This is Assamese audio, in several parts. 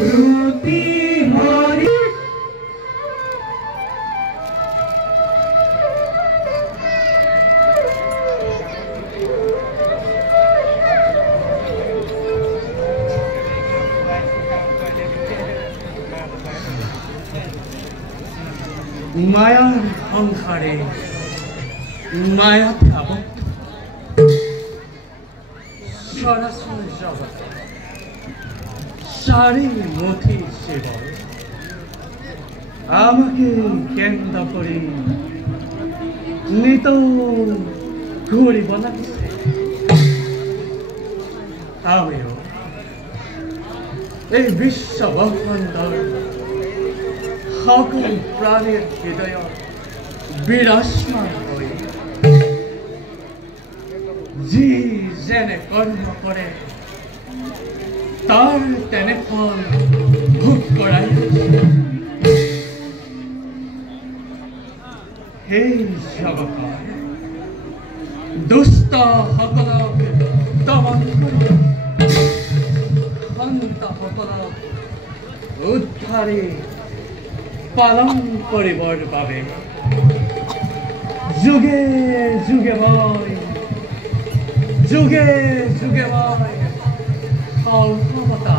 ৰুতি হৰি মায়ার সংসারে মায়া ভাবক সরাসরি জগতে সারি মথি সেবক আমাকে কেন্দ্র করে নিত ঘুরি বনাইছে আমিও এই বিশ্ব ব্রহ্মাণ্ডর সকল প্রাণীর হৃদয় বিরাজমান হই যি যেনে কর্ম করে তার তেনে ফল ভোগ করাই হে জগতৰ দুষ্ট সকলক দমন কৰি সন্ত সকলক উদ্ধাৰে পালন কৰিবৰ বাবে যুগে যুগে মই সৰ্বতা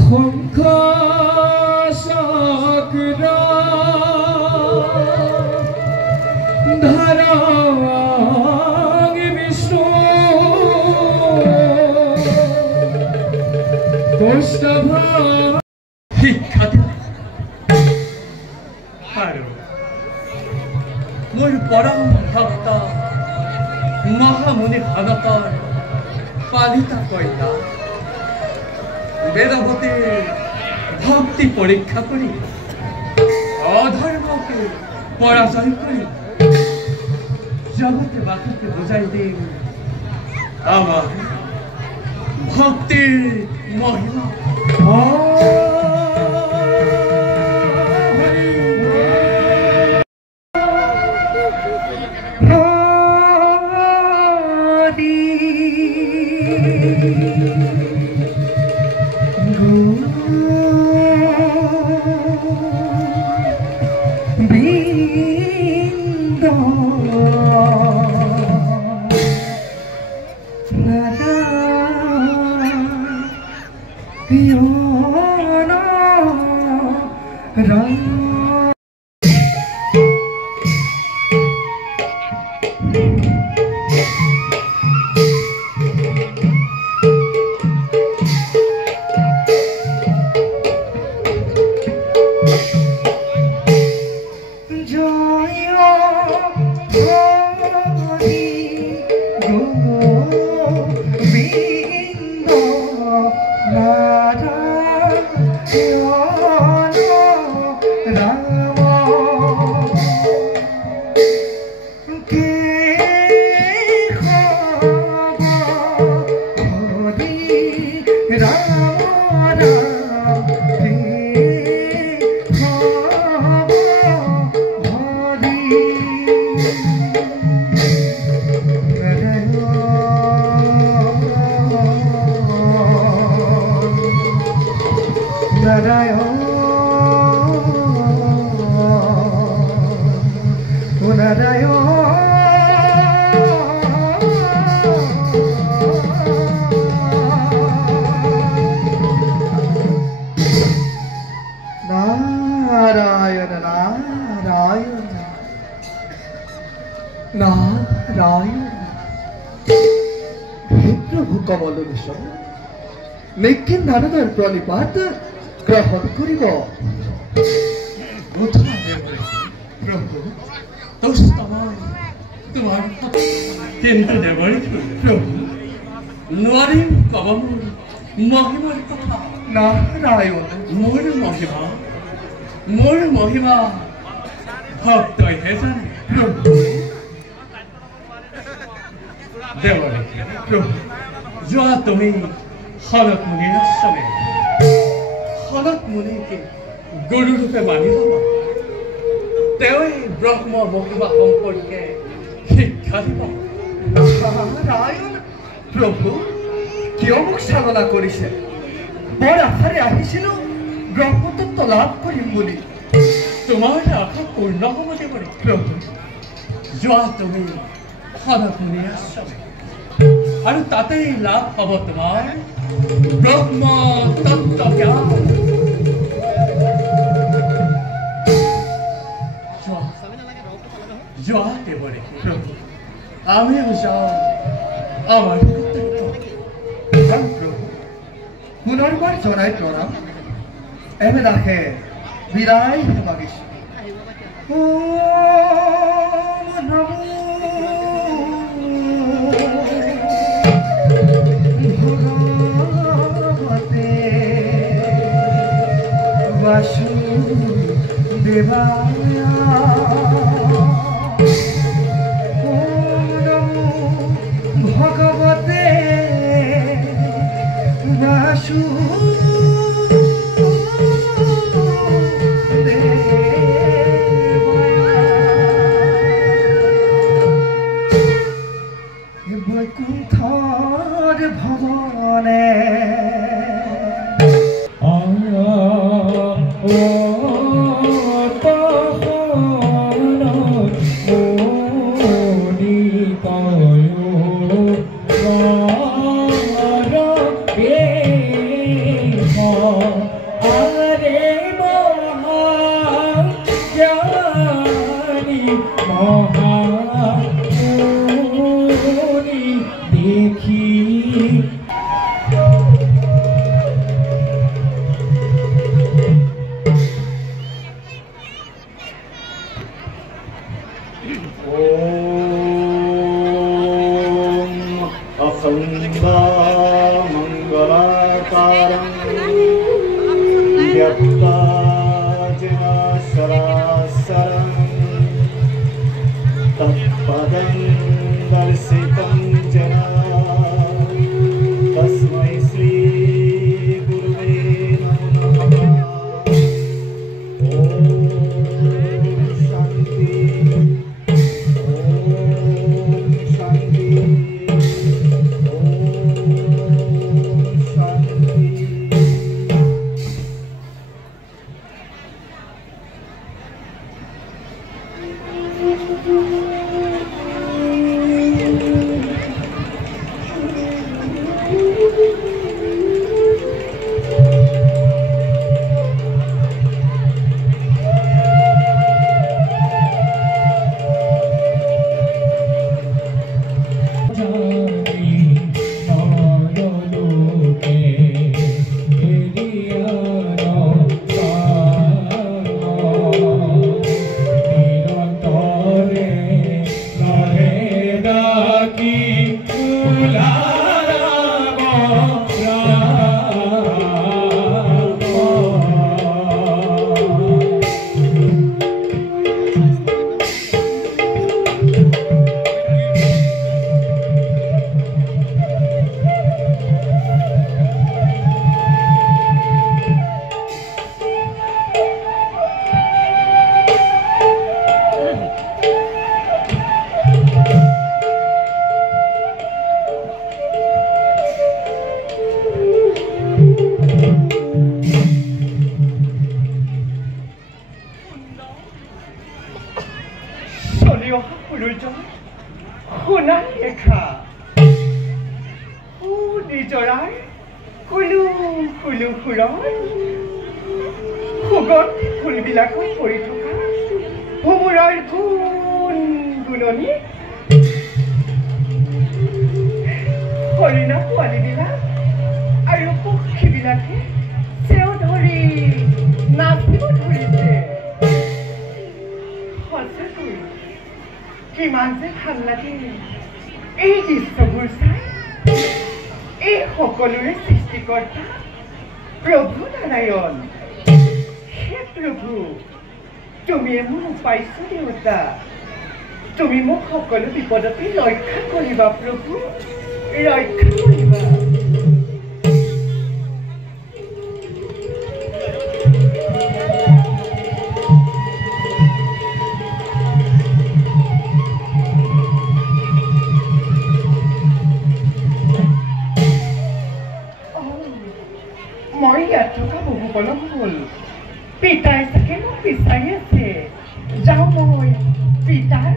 শংখ চক্ৰ ধাৰং বিষ্ণু কৌস্তভ শিক্ষা আৰু মোৰ পৰম ভক্ত মহামুনি ভগতৰ পালিতা কন্যা বেদবতীৰ ভক্তি পৰীক্ষা কৰি অধৰ্মকে পৰাজয় কৰি জগতে বাকীকে বুজাই দিম আমাৰ ভক্তিৰ মহিমা মেকিন নাৰদৰ প্ৰণিপাত গ্ৰহণ কৰিব প্ৰভু তোমাৰ কিন্তু দেৱৰ প্ৰভু নোৱাৰিম কব মহিমাৰ কথা নাৰায়ণ মোৰ মহিমা ভক্তইহে জানে প্ৰভু দেৱৰ প্ৰভু যোৱা তুমি সনত মুনিৰ আশ্ৰমে সনত মুনিকে গুৰু ৰূপে মানি ল'বা তেওঁই ব্ৰহ্ম মহিমা সম্পৰ্কে শিক্ষা দিব নাৰায়ণ প্ৰভু কিয় মোক চালনা কৰিছে বৰ আশাৰে আহিছিলো লাভ কৰিম বুলি তোমাৰ আশা পূৰ্ণ হ'ব দেৱৰে প্ৰভু যোৱা তুমি সনাতনী আশ্ৰমে আৰু তাতেই লাভ হ'ব তোমাৰ ব্ৰহ্ম তত্ত্ব জ্ঞান যোৱা দেৱৰে প্ৰভু আমিও যাওঁ আমাৰ প্ৰভু পুনৰবাৰ জনাই প্ৰণাম এমেদাসে বিদায় মাগিছো ভগৱতে বাসুদেৱায় ভগৱতে বৈকুণ্ঠৰ ভৱনে তুমি মোক সকলো বিপদতে ৰক্ষা কৰিবা প্ৰভু ৰক্ষা কৰিবা মই ইয়াত থকা বহু পলম হ'ল পিতাই চাগে মোক বিচাৰি আছে যাওঁ মই পিতাই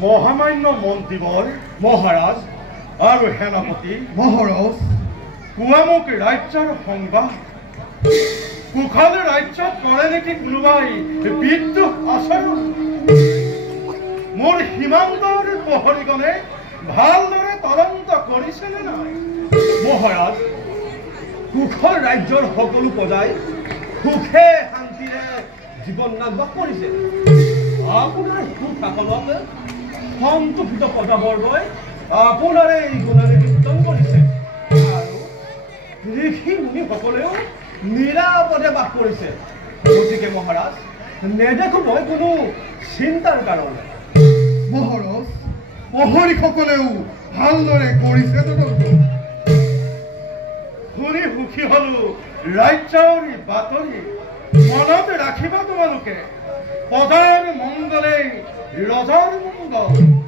মহামান্য মন্ত্ৰীবৰ মহাৰাজ আৰু সেনাপতি মহাৰাজ কুৱামুক ৰাজ্যৰ সংবাদ কুশল ৰাজ্যত কৰে নেকি কোনোবাই বিদ্ৰোহ আচৰণ মোৰ সীমান্তৰ প্ৰহৰীগণে ভালদৰে তদন্ত কৰিছেনে নাই মহাৰাজ কুশল ৰাজ্যৰ সকলো প্ৰজাই সুখে শান্তিৰে জীৱন নিৰ্বাহ কৰিছে আপোনাৰ সুশাসনত সন্তোষিত প্ৰজাবৰ্গই আপোনাৰে এই গুণাৰে কীৰ্তন কৰিছে আৰু ঋষি মুনিসকলেও নিৰাপদে বাস কৰিছে গতিকে মহাৰাজ নেদেখো মই কোনো চিন্তাৰ কাৰণ মহাৰাজ প্ৰহৰীসকলেও ভালদৰে কৰিছে তদন্ত শুনি সুখী হলো ৰাজ্যৰ বাতৰি মনত ৰাখিবা তোমালোকে প্ৰজাৰ মংগলে ৰজাৰ মংগল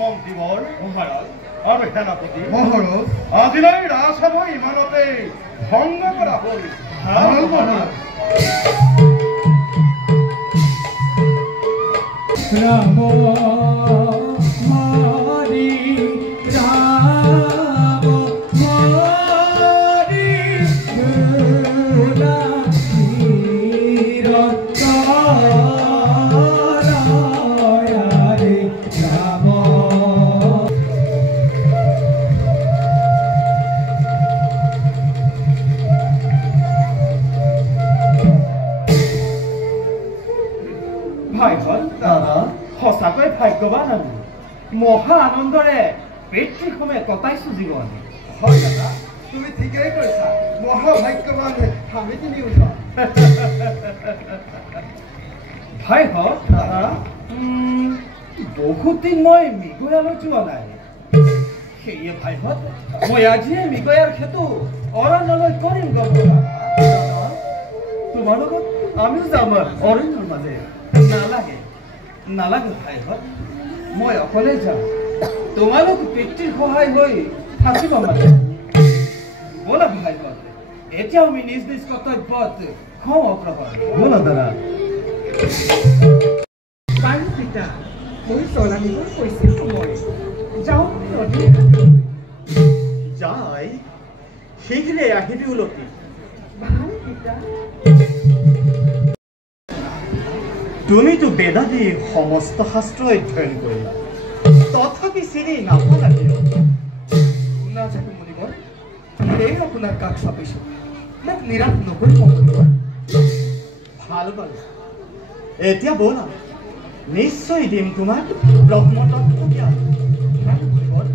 মন্ত্ৰীবৰ মহাৰাজ আৰু সেনাপতি মহাৰাজ আজিলৈ ৰাজসভা ইমানতে ভংগ কৰা হ'ল ৰাম মাৰি ৰাম মাৰি সঁচাকৈ ভাগ্যৱান আমি মহা আনন্দৰে পিতৃসমে কটাইছো জীৱন হয় দাদা তুমি ঠিকেই কৈছা মহা ভাগ্যৱান আমি তিনিওজন ভাই হওক দাদা বহুত দিন মই মৃগয়ালৈ যোৱা নাই সেয়ে ভাইহঁত মই আজিয়ে মৃগয়াৰ খেতো অৰণ্যলৈ কৰিম গম তোমাৰ লগত আমিও যাম অৰণ্যৰ মাজে নালাগে নালাগে ভাইহঁত মই অকলে যাম তোমালোক পিতৃৰ সহায় হৈ থাকিব মানে ব'লা ভাইহঁত এতিয়া আমি নিজ নিজ কৰ্তব্যত হওঁ অগ্ৰসৰ ব'লা দাদা বাৰু পিতা মই চলানিবৰ কৈছিল সময় যাওঁ নদী যাই শীঘ্ৰে আহিবি উলটি ভাল পিতা তুমিতো বেদাদি সমস্ত শাস্ত্ৰ অধ্যয়ন কৰিলা তথাপি চিনি নাপালা কিয় নাজানো মুনিবৰ সেই আপোনাৰ কাষ চাপিছো মোক নিৰাশ নকৰিব মুনিবৰ ভাল বাৰু এতিয়া ব'লা নিশ্চয় দিম তোমাক ব্ৰহ্মতত্ত্ব জ্ঞান মুনিবৰ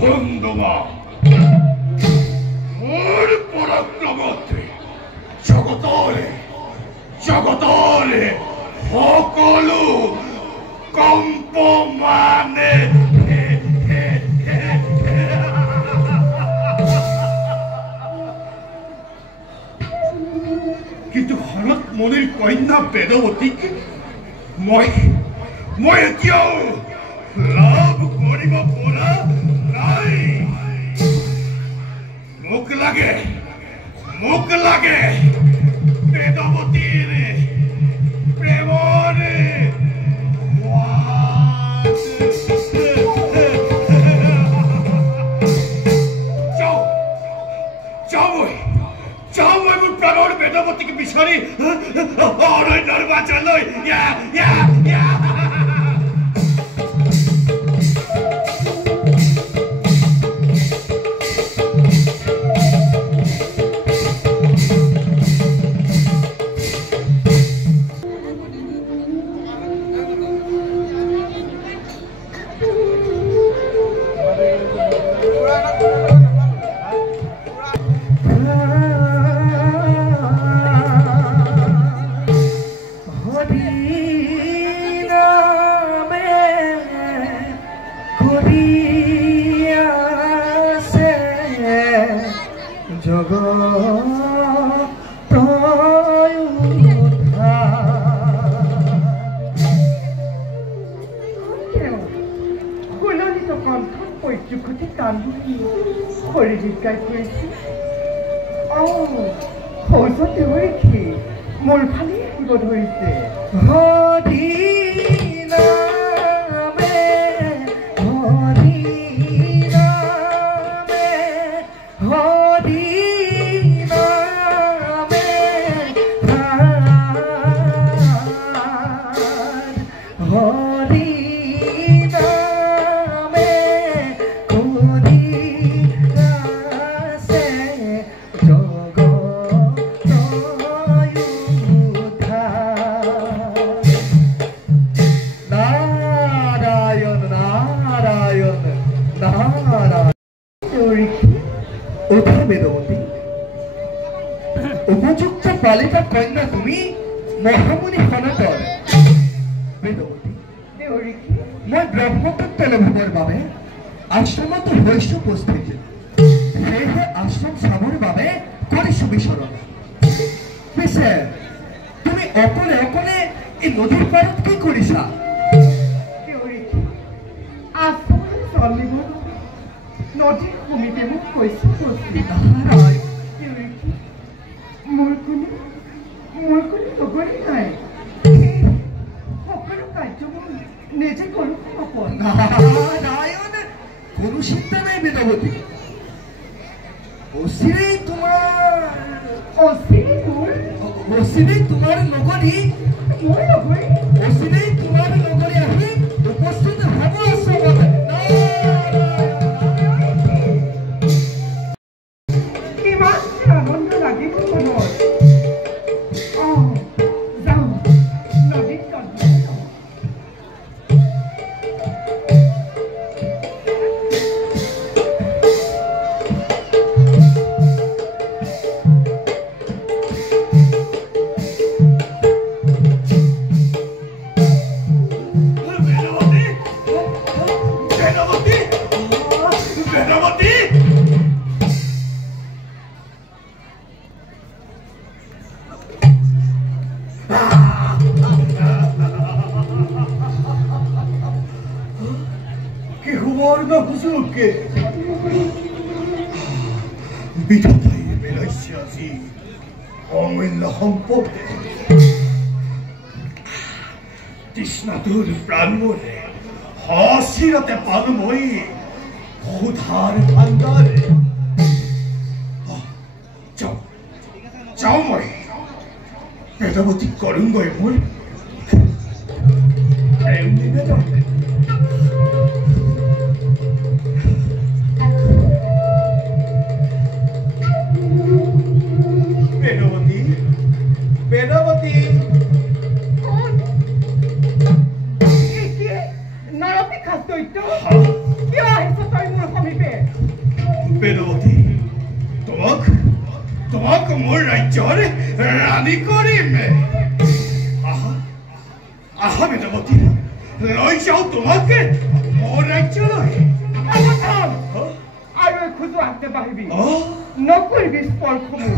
বন্ধুমা মোৰ পৰাক্ৰমতে জগতৰে সকলো কম্পমানে কিন্তু হৰত মনিৰ কন্যা বেদৱতীক মই এতিয়াও লাভ কৰিব পৰা নাই। মোক লাগে বেদৱতীৰ প্ৰেমৰে যাওঁ মই মোৰ প্ৰাণৰ বেদৱতীক বিচাৰি অৰণ্যৰ মাজলৈ। মোৰ ফালে আহিব ধৰিছে। উপযুক্ত বালিকা কন্যা তুমি মহামুনি সনাতন বেদৱতী। মই ব্ৰহ্মপুত্ৰ লাভৰ বাবে আশ্ৰমত হৈছো উপস্থিত। সেয়েহে আশ্ৰম চাবৰ বাবে কৰিছো বিচৰণ। পিছে তুমি অকলে এই নদীৰ পাৰত কি কৰিছা? নদীৰ সমীপে মোক কৈছো মোৰ কোনো লগৰী নাই। সকলো কাৰ্য মই নিজে কৰো। কোনো চিন্তা নাই বেদৱতী। অচিৰেই তোমাৰ লগৰী অচিৰেই তোমাৰ লগৰী আহি উপস্থিত হ'ব আশ্ৰমত। বিধাতাই মিলাইছে আজি অমূল্য সম্পদ। তৃষ্ণাতুৰ প্ৰাণমৰে হচিৰতে পানময়ী ক্ষুধাৰ ভাণ্ডাৰ। যাওঁ মই বেদৱতীক কৰোঁগৈ মোৰ প্ৰেম নিবেদন। বেদৱতী নৰপিশাচ দৈত্য কিয় আহিছ তই মোৰ সমীপে? বেদৱতী তোমাক মোৰ ৰাজ্যৰ ৰাণী কৰিম আহা বেদৱতী লৈ যাওঁ তোমাক মোৰ ৰাজ্যলৈ আৰু খোজো আগতে বাঢ়িবি নকৰিবি স্পৰ্শ মোৰ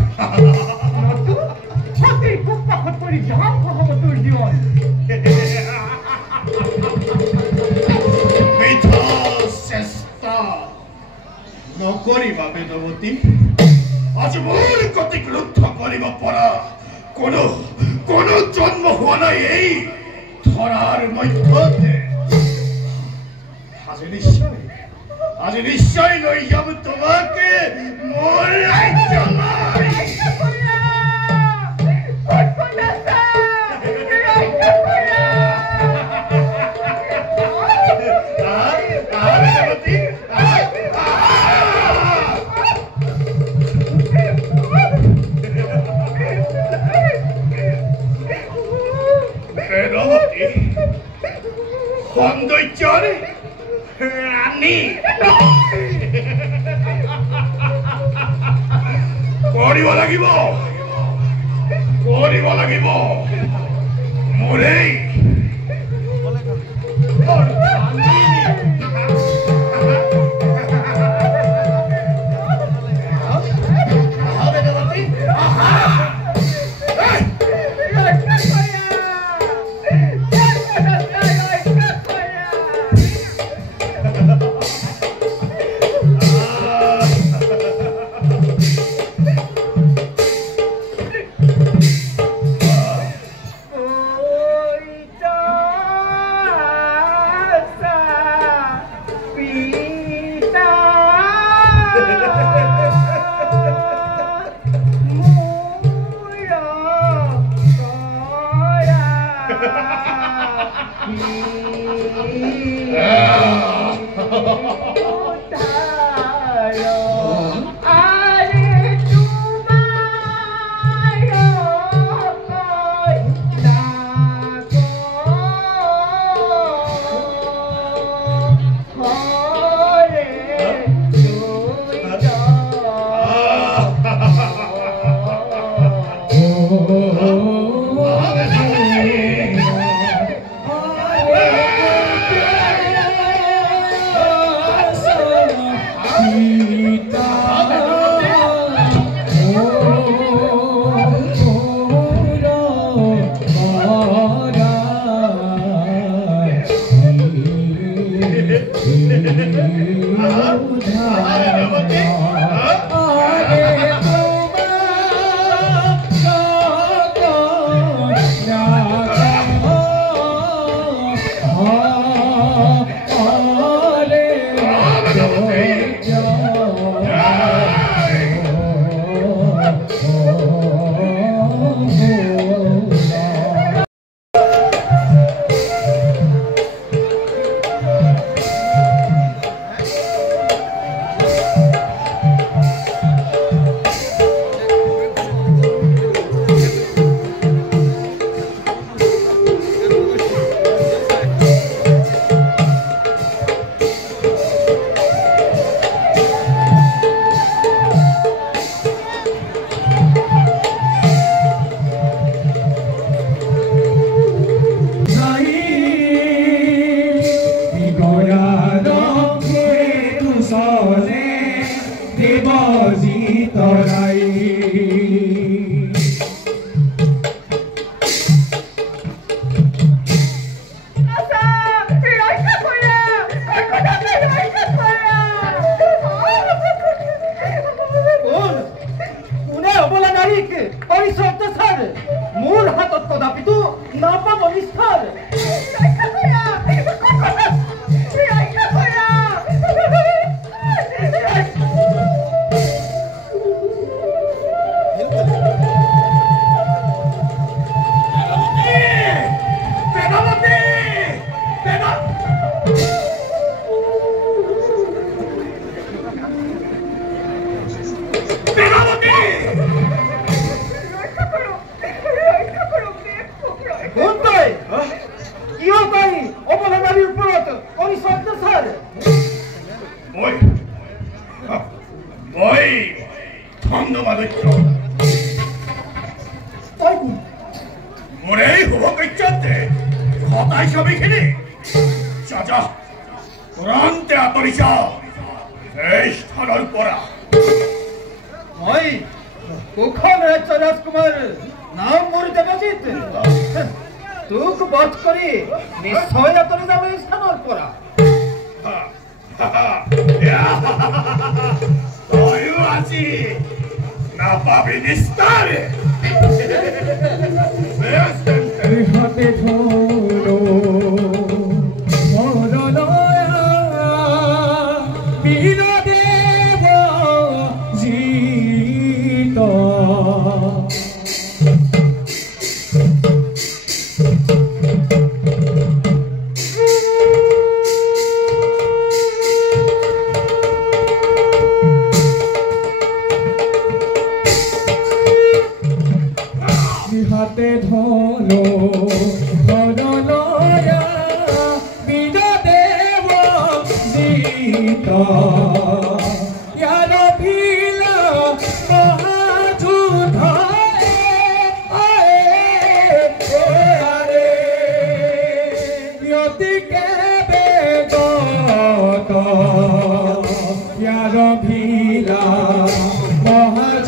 নতু সতীৰ কুপাশত পৰি ধ্বংস হ'ব তোৰ জীৱন মিঠা চেষ্টা নকৰিবা বেদৱতী আজি মোৰ গতিক ৰুদ্ধ কৰিব পৰা কোনো জন্ম হোৱা নাই এই ধৰাৰ মধ্যতে আজি নিশ্চয় লৈ যাম তোমাকে মোৰ ৰাজ্যলৈ বেদৱতী সৌন্দৰ্যৰ ৰাণী কৰিব লাগিব মোৰেই দমদমালৈক্য মোৰ এই শুভ কাৰ্যতে ঘটাই ছবিখিনি যা তুৰন্তে আঁতৰি যা এই স্থানৰ পৰা মই কুখন ৰাজ্য ৰাজকুমাৰ নাম মোৰ দেৱজিৎ তোক বধ কৰি নিশ্চয় আঁতৰি যাব এই স্থানৰ পৰা তয়ো আজি নাপাবি নিস্তাৰে হাতে ধরো মরণয়া বীরদেব জিত হাতে ধরো ধরলয়া বীরদেব জিত ইয়ার ভিলা মহাযুদ্ধ ইয়তিকে বেগত ইয়ার ভিলা মহাযুদ্ধ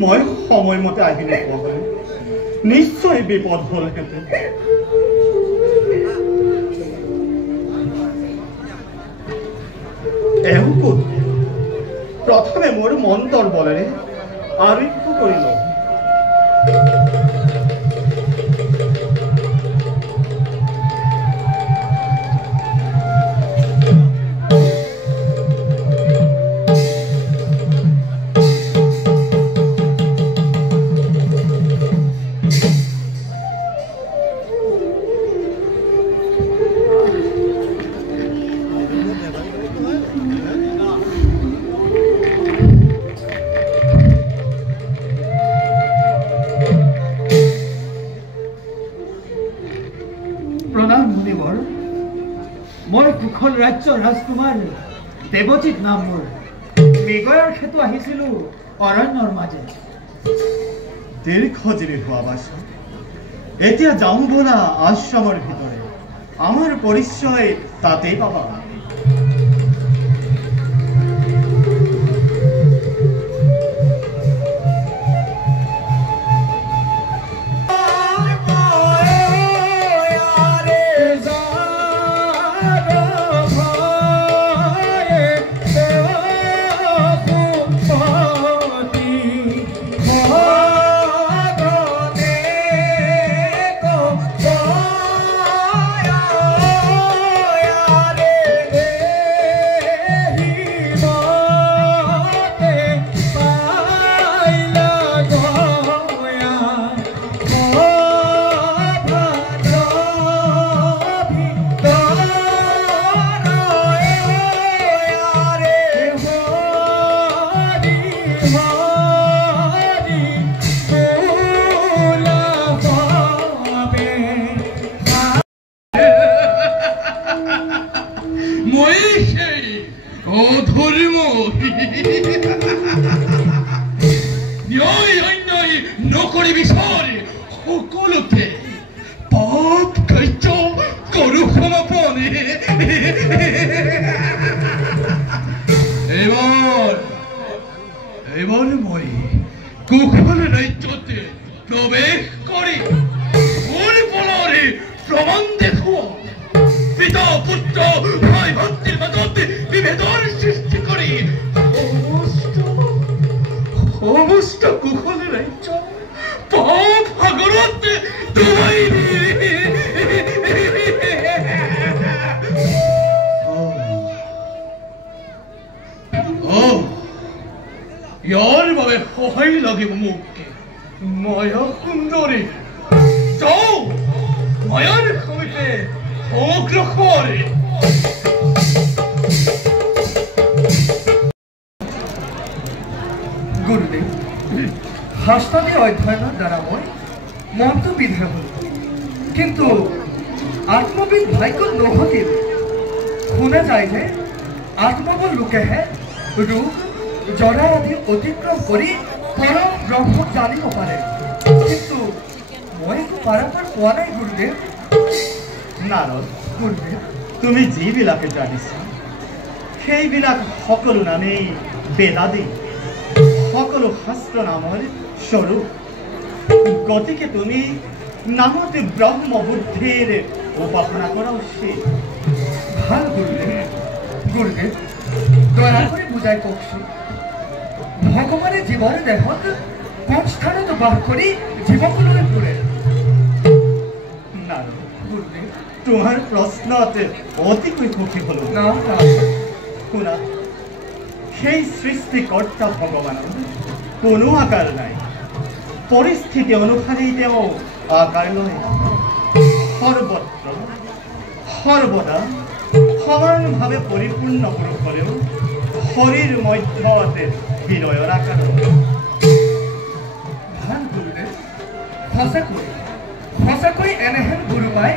মই সময়মতে আহি নোপোৱা হলে নিশ্চয় বিপদ হলহেঁতেন এওঁকোত প্ৰথমে মোৰ মন্ত্ৰৰ বলেৰে আৰোগ্য কৰি লওঁ ৰাজ্য ৰাজকুমাৰ দেৱজিৎ নাম মোৰ মৃগয়াৰ ক্ষেত্ৰ আহিছিলো অৰণ্যৰ মাজে দীৰ্ঘজীৱী হোৱা পাছত এতিয়া যাওঁ বলা আশ্ৰমৰ ভিতৰে আমাৰ পৰিচয় তাতেই পাবা ন্যায় অন্যায় নকৰি বিচাৰ সকলোতে পাপ কাৰ্য কৰো সমাপন এইবাৰ মই কুশল ৰাজ্যতে প্ৰৱেশ কৰি মোৰ বলৰে প্ৰমাণ দেখুৱাম পিতা পুত্ৰ ভাই ভক্তিৰ মাজত বিভেদৰ সৃষ্টি কৰি সমস্ত কুশল ৰাজ্য পাপ সাগৰত ডুবাই ইয়াৰ বাবে সহায় লাগিব মোক মায়া সুন্দৰী যাওঁ মায়াৰ সৈতে অগ্ৰসৰ গুৰুদেৱ শাস্ত্ৰাদি অধ্যয়নৰ দ্বাৰা মই মনটো বিধে হ'ল কিন্তু আত্মবিদ ভাগ্যত নহ'লেও শুনা যায় যে আত্মবল লোকেহে ৰোগ জৰা আদি অতিক্ৰম কৰি পৰম ব্ৰহ্মক জানিব পাৰে কিন্তু মই একো পাৰাপাৰ পোৱা নাই গুৰুদেৱ নাৰদ গুৰুদেৱ তুমি যিবিলাকে জানিছা সেইবিলাক সকলো নামেই বেদাদি সকলো শাস্ত্ৰ নামৰ স্বৰূপ গতিকে তুমি নামতে ব্ৰহ্ম বুদ্ধিৰ উপাসনা কৰা উচিত ভাল গুৰুদেৱ গুৰুদেৱ দয়া কৰি বুজাই কওকচোন ভগৱানে জীৱৰ দেহত কোন স্থানত বাস কৰি জীৱকলৈ ফুৰে নাৰদ গুৰুদেৱ তোমাৰ প্ৰশ্নত অতিকৈ সুখী হলো না শুনা সেই সৃষ্টিকৰ্তা ভগৱানৰ কোনো আকাৰ নাই পৰিস্থিতি অনুসাৰে তেওঁ আকাৰ লয় সৰ্বত্ৰ সৰ্বদা সমানভাৱে পৰিপূৰ্ণ পুৰুষৰেও শৰীৰ মধ্যতে বিনয়ৰ আকাৰ ভাল গুৰুদেৱ সঁচাকৈ এনেহেন গুৰু পাই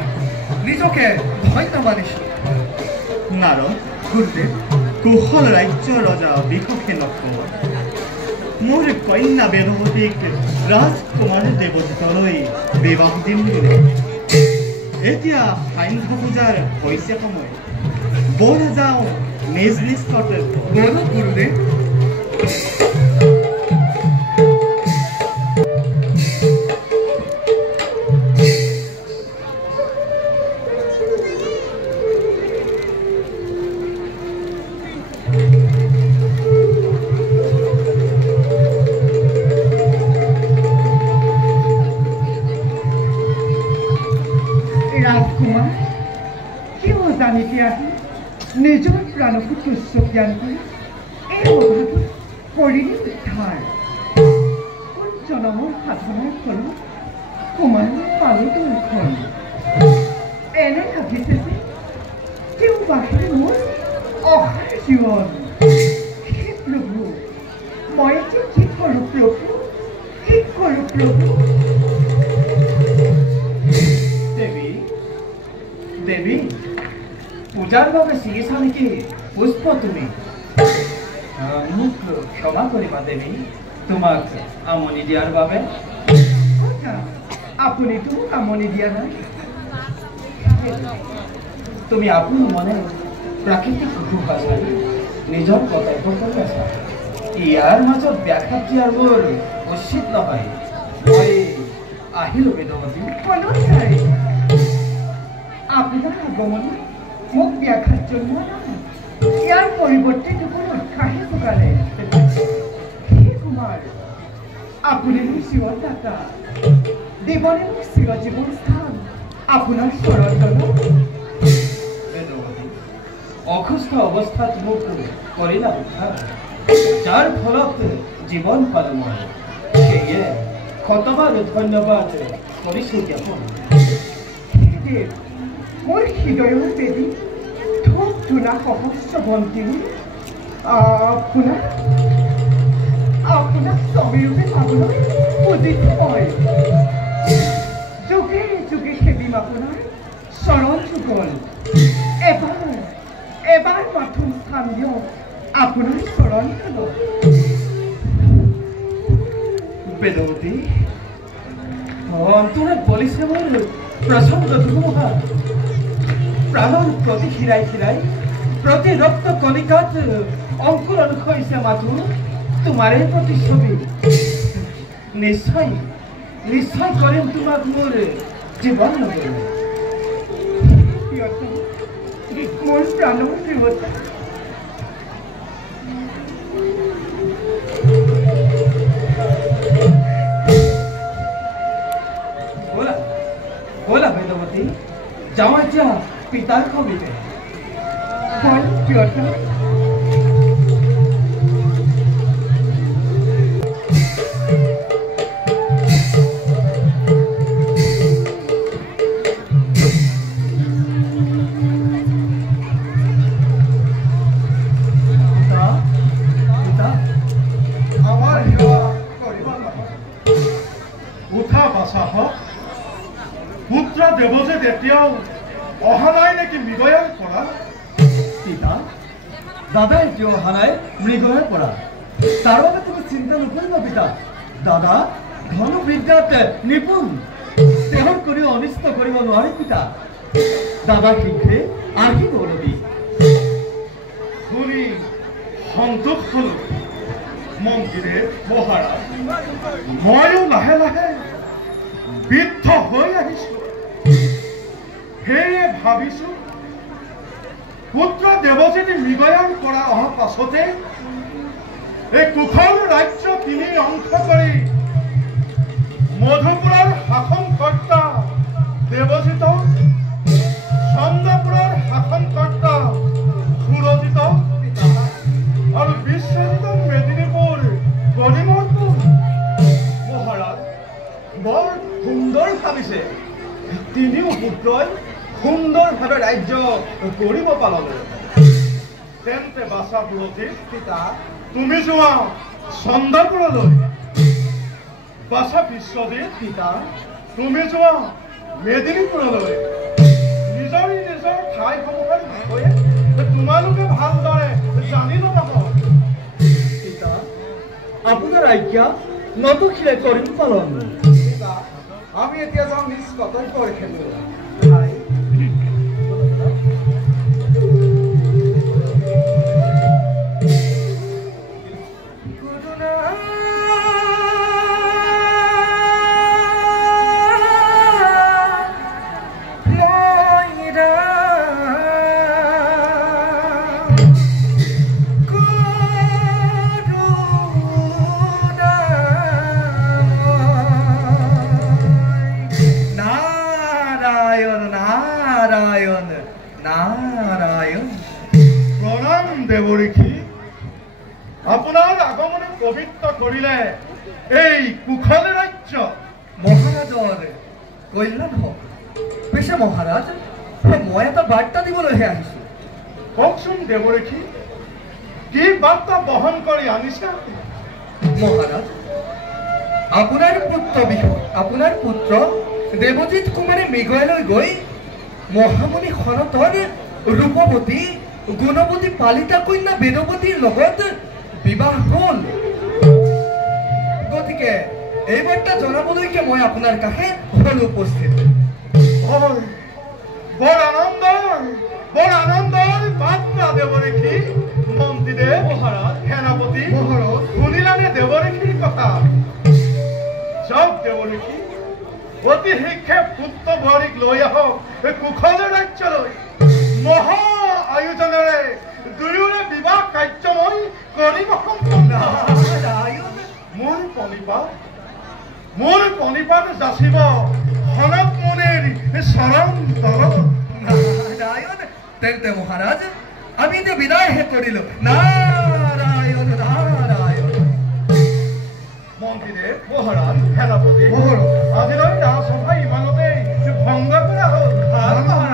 নিজকে ধন্য মানিছো নাৰদ গুৰুদেৱ কুশল ৰাজ্যৰ ৰজা বিকশে নকওঁ মোৰ কন্যা বেদৱতীক ৰাজকুমাৰ দেৱজিতলৈ বিবাহ দিম বুলি এতিয়া সান্ধ্য পূজাৰ হৈছে সময় বল যাওঁ নিজ নিজ কৰ্তব্য বলো গুৰুদেৱ ৰাজকুমাৰ কেউ জানিতে আহি নিজৰ প্ৰাণকো তুচ্ছ জ্ঞান কৰি এই অভাৱত কৰিলে উদ্ধাৰ কোন জনমৰ সাধনাৰ ফলত কুমাৰ পালো দৰ্শন এনে ভাবিছে যে তেওঁ বাহিৰে মোৰ অসাৰ জীৱন হে প্ৰভু মই যে কি কৰোঁ প্ৰভু কি কৰোঁ প্ৰভু দেৱী পূজাৰ বাবে ছিগিছা নেকি পুষ্প তুমি মোক ক্ষমা কৰিবা দেৱী তোমাক আমনি দিয়াৰ বাবে আপুনিতো মোক আমনি দিয়া নাই তুমি আপোন মনে প্ৰাকৃতিক সুখ আছা নিজৰ কৰ্তব্য কৰি আছা ইয়াৰ মাজত ব্যাঘাত দিয়াৰ মোৰ উচিত নহয় মই আহিলোঁ বেদৱতী কলৈ আপোনাৰ আগমনে মোক ব্যাঘাত জন্মোৱা নাই ইয়াৰ পৰিৱৰ্তে কেৱল উৎসাহে যোগালে হে কুমাৰ আপুনি মোক চিৰদাতা দেৱনে মোক চিৰজীৱন স্থান আপোনাৰ চৰণত বেদৱতী অসুস্থ অৱস্থাত মোক কৰিলা উদ্ধাৰ যাৰ ফলত জীৱন পালোঁ মই সেয়ে শতবাৰ ধন্যবাদ কৰিছোঁ জ্ঞাপন মোৰ হৃদয়ৰ বেদী ধূপ ধূনা সহস্ৰ বন্তি আপোনাক ছবিৰূপে পাবলৈ পুজিছো মই যুগে যুগে সেবিম আপোনাৰ চৰণ যুগল এবাৰ মাথোন স্থান দিয়ক আপোনাৰ চৰণ বেদৱতী অন্তৰত বলিছে মোৰ প্ৰচণ্ড ধুমুহা প্ৰাণৰ প্ৰতি খিৰাই খিৰাই প্ৰতি ৰক্ত কণিকাত অংকুৰণ হৈছে মাথো তোমাৰে প্ৰতিচ্ছবি নিশ্চয় নিশ্চয় কৰিম তোমাক মোৰ জীৱন নগৰ মোৰ প্ৰাণৰ প্ৰিয়তা बोला बोला वेदवती जाओ जा पिता को मिले বল প্ৰিয়তা পুত্ৰ দেৱজিৎ এতিয়াও অহা নাই নেকি মৃগয়াৰ পৰা পিতা দাদা এতিয়াও অহা নাই মৃগয়াৰ পৰা তাৰ বাবে তুমি চিন্তা নকৰিবা পিতা দাদা ধনুবিদ্যাত নিপুণ তেওঁৰ কৰি অনিষ্ট কৰিব নোৱাৰে পিতা দাদা শীঘ্ৰে আহিব ৰবি শুনি সন্তোষ হলো মন্ত্ৰীদেৱ মহাৰাজ ময়ো লাহে লাহে বৃদ্ধ হৈ আহিছো সেয়ে ভাবিছো পুত্ৰ দেৱজিৎ মৃগয়াৰ পৰা অহা পাছতে এই কুশল ৰাজ্য তিনি অংশ কৰি মধুপুৰৰ শাসনকৰ্তা দেৱজিৎক চন্দ্ৰপুৰৰ শাসনকৰ্তা সুৰজিৎক আৰু বিশ্বজিৎক মেদিনীপুৰ গণিমতক মহাৰাজ বৰ সুন্দৰ ভাবিছে তিনিও পুত্ৰই সুন্দৰভাৱে ৰাজ্য কৰিব পালন তেন্তে বাছা পুৰজিৎ পিতা তুমি যোৱা চন্দ্ৰপুৰলৈ বাছা বিশ্বজিৎ পিতা তুমি যোৱা মেদিনীপুৰলৈ নিজৰ নিজৰ ঠাইসমূহৰ বিষয়ে তোমালোকে ভালদৰে জানি ল'বা পিতা আপোনাৰ আজ্ঞা নতুখিলে কৰিম পালন পিতা আমি এতিয়া যাওঁ নিজ কৰ্তব্যৰ ক্ষেত্ৰত আপোনাৰ আগমনে পবিত্ৰ কৰিলে এই কুশল ৰাজ্য মহাৰাজৰ কল্যাণ হওক পিছে মহাৰাজ মই এটা বাৰ্তা দিবলৈহে আহিছো কওকচোন দেৱৰেখী কি বাৰ্তা বহন কৰি আনিছে মহাৰাজ আপোনাৰ পুত্ৰ দেৱজিৎ কুমাৰে মৃগয়ালৈ গৈ মহামুনি শৰতৰ ৰূপৱতী গুণৱতী পালিতা কন্যা বেদৱতীৰ লগত বিবাহ হল গতিকে এই বাৰ্তা জনাবলৈকে মই আপোনাৰ কাষে হল উপস্থিত বৰ আনন্দৰ বাৰ্তা দেৱৰেখী মন্ত্ৰীদেৱ মহাৰাজ সেনাপতি শুনিলানে দেৱৰেখীৰ কথা যাওক দেৱৰেখী অতি শীঘ্ৰে পুত্ৰ বোৱাৰীক লৈ আহক কুশল ৰাজ্যলৈ মহা আয়োজনেৰে দুয়োৰে বিবাহ কাৰ্যময় কৰিব সম্পন্ন মোৰ পণিপাত যাচিব সনত মুনিৰ চৰণ তলত তেন্তে মহাৰাজ আমি এতিয়া বিদায়হে কৰিলো নাৰায়ণ নাৰায়ণ মন্ত্ৰীদেৱ মহাৰাজ সেনাপতি আজিলৈ ৰাজসভা ইমানতেই ভংগ কৰা হ'ল মহাৰাজ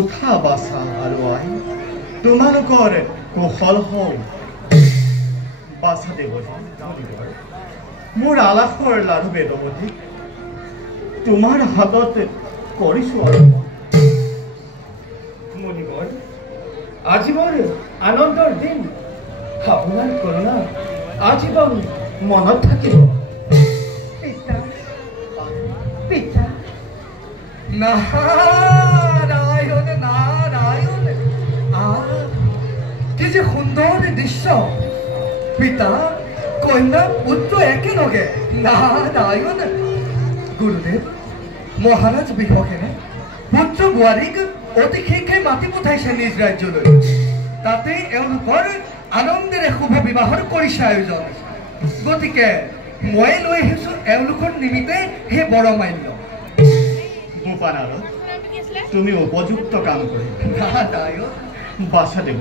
উঠা বাছা আৰু আই তোমালোকৰ কুশল হওক বাছা দেব মোৰ আলাসৰ লাৰু বেদৱতী তোমাৰ হাতত কৰিছো আৰু মণিবৰ আজি মোৰ আনন্দৰ দিন আপোনাৰ কৰোণা আজীৱন মনত থাকিব পিতা পিতা নাৰায়ণ নাৰায়ণ কি যে সুন্দৰ দৃশ্য পিতা কন্যা পুত্ৰ একেলগে নাৰায়ণ গুৰুদেৱ মহাৰাজ বিহসেনে পুত্ৰ বোৱাৰীক অতি শীঘ্ৰে মাতি পঠাইছে নিজ ৰাজ্যলৈ তাতে এওঁলোকৰ আনন্দেৰে শুভ বিবাহৰ কৰিছে আয়োজন গতিকে মই লৈ আহিছো এওঁলোকৰ নিমিত্তে সেই বৰমাল্য গোপানালত তুমি উপযুক্ত কাম কৰিবা নাৰায়ণ বাছা দেব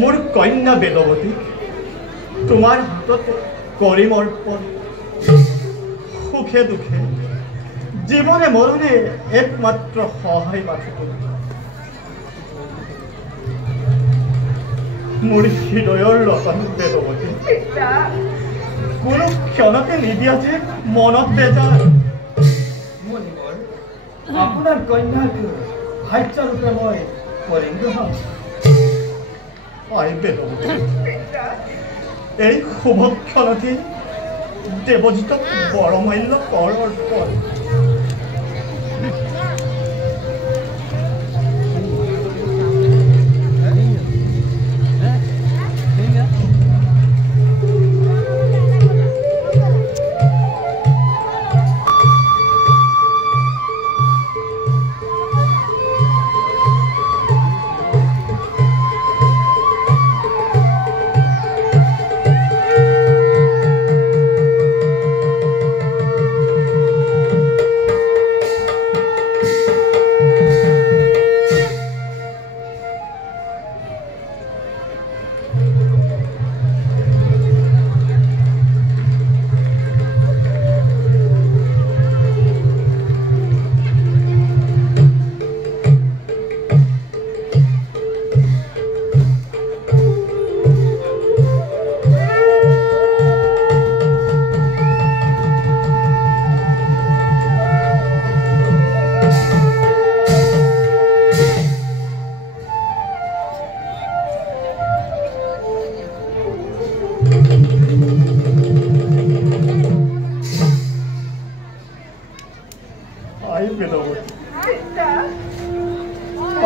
মোৰ কন্যা বেদৱতী তোমাৰ হাতত কৰিম অৰ্পণ সুখে দুখে জীৱনে মৰণে একমাত্ৰ সহায় মাথো মোৰ হৃদয়ৰ ৰতন বেদৱতী পিতা কোনো ক্ষণতে নিদিয়া যে মনত বেজাৰ মণিবৰ আপোনাৰ কন্যাক ভাষ্যৰূপে মই কৰিম গ্ৰহণ আই বেদৱতী পিতা এই শুভ ক্ষণতে দেৱজিতক বৰমাল্য কৰ অৰ্পণ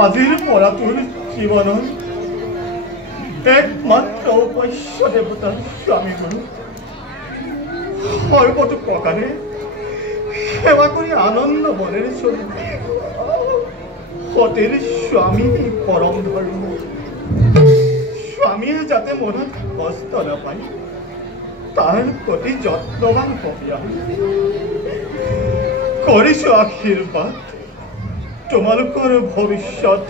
আজিৰ পৰা তোৰ জীৱনৰ একমাত্ৰ উপাস্য দেৱতাৰ স্বামী গুৰু সৰ্বতো প্ৰকাৰে সেৱা কৰি আনন্দ মনেৰে চলি সতীৰ স্বামী পৰম ধৰ্ম স্বামীয়ে যাতে মনত কষ্ট নাপায় তাৰ প্ৰতি যত্নৱান হবি কৰিছো আশীৰ্বাদ তোমালোকৰ ভৱিষ্যত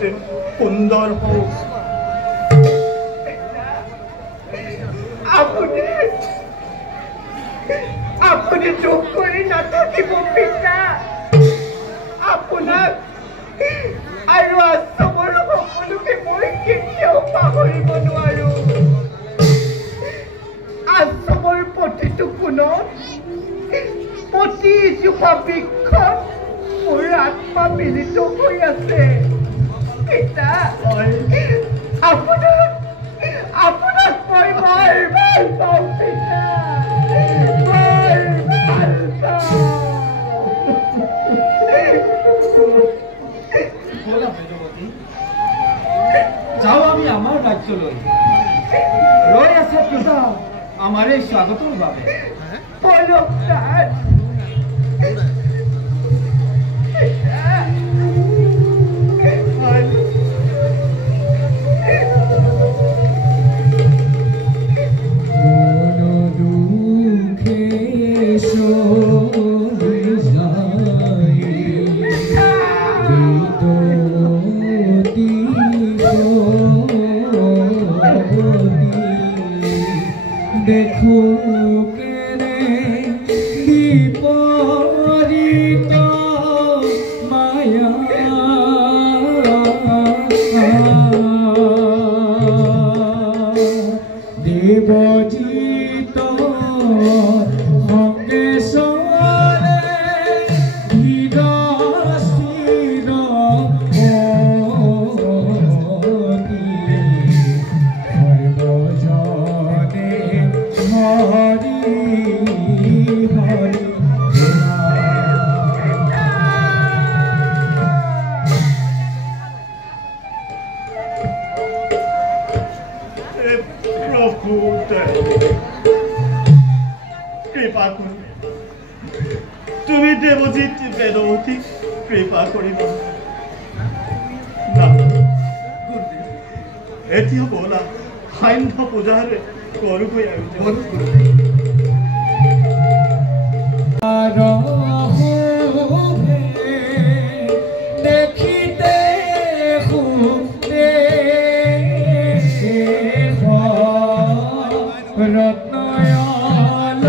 সুন্দৰ হওক আপুনি দুখ কৰি নাথাকিব পিতা আপোনাক আৰু আশ্ৰমৰ সকলোকে মই কেতিয়াও পাহৰিব নোৱাৰো আশ্ৰমৰ প্ৰতিটো কোণত প্ৰতিজোপা বৃক্ষত মোৰ আত্মা মিলিত হৈ আছে পিতা আপোনাক মই বৰ ভাল পাওঁ পিতা বৰ ভাল পাওঁ বলা বেদৱতী যাওঁ আমি আমাৰ ৰাজ্যলৈ ৰৈ আছে পিতা আমাৰ এই স্বাগতৰ বাবে বলক তাত দেখো কেনে বিপরীত মায়া বজিত সঙ্গেশ্বরে ধীর স্থির মতি সর্বজনে হরি হরি প্রভু কৃপা করুন তুমি দেবজিৎ বেদবতী কৃপা করিব না এতিয়া বলা সান্ধ্য পূজাৰ কৰোগৈ আয়োজন দেখিতে রত্নয়াল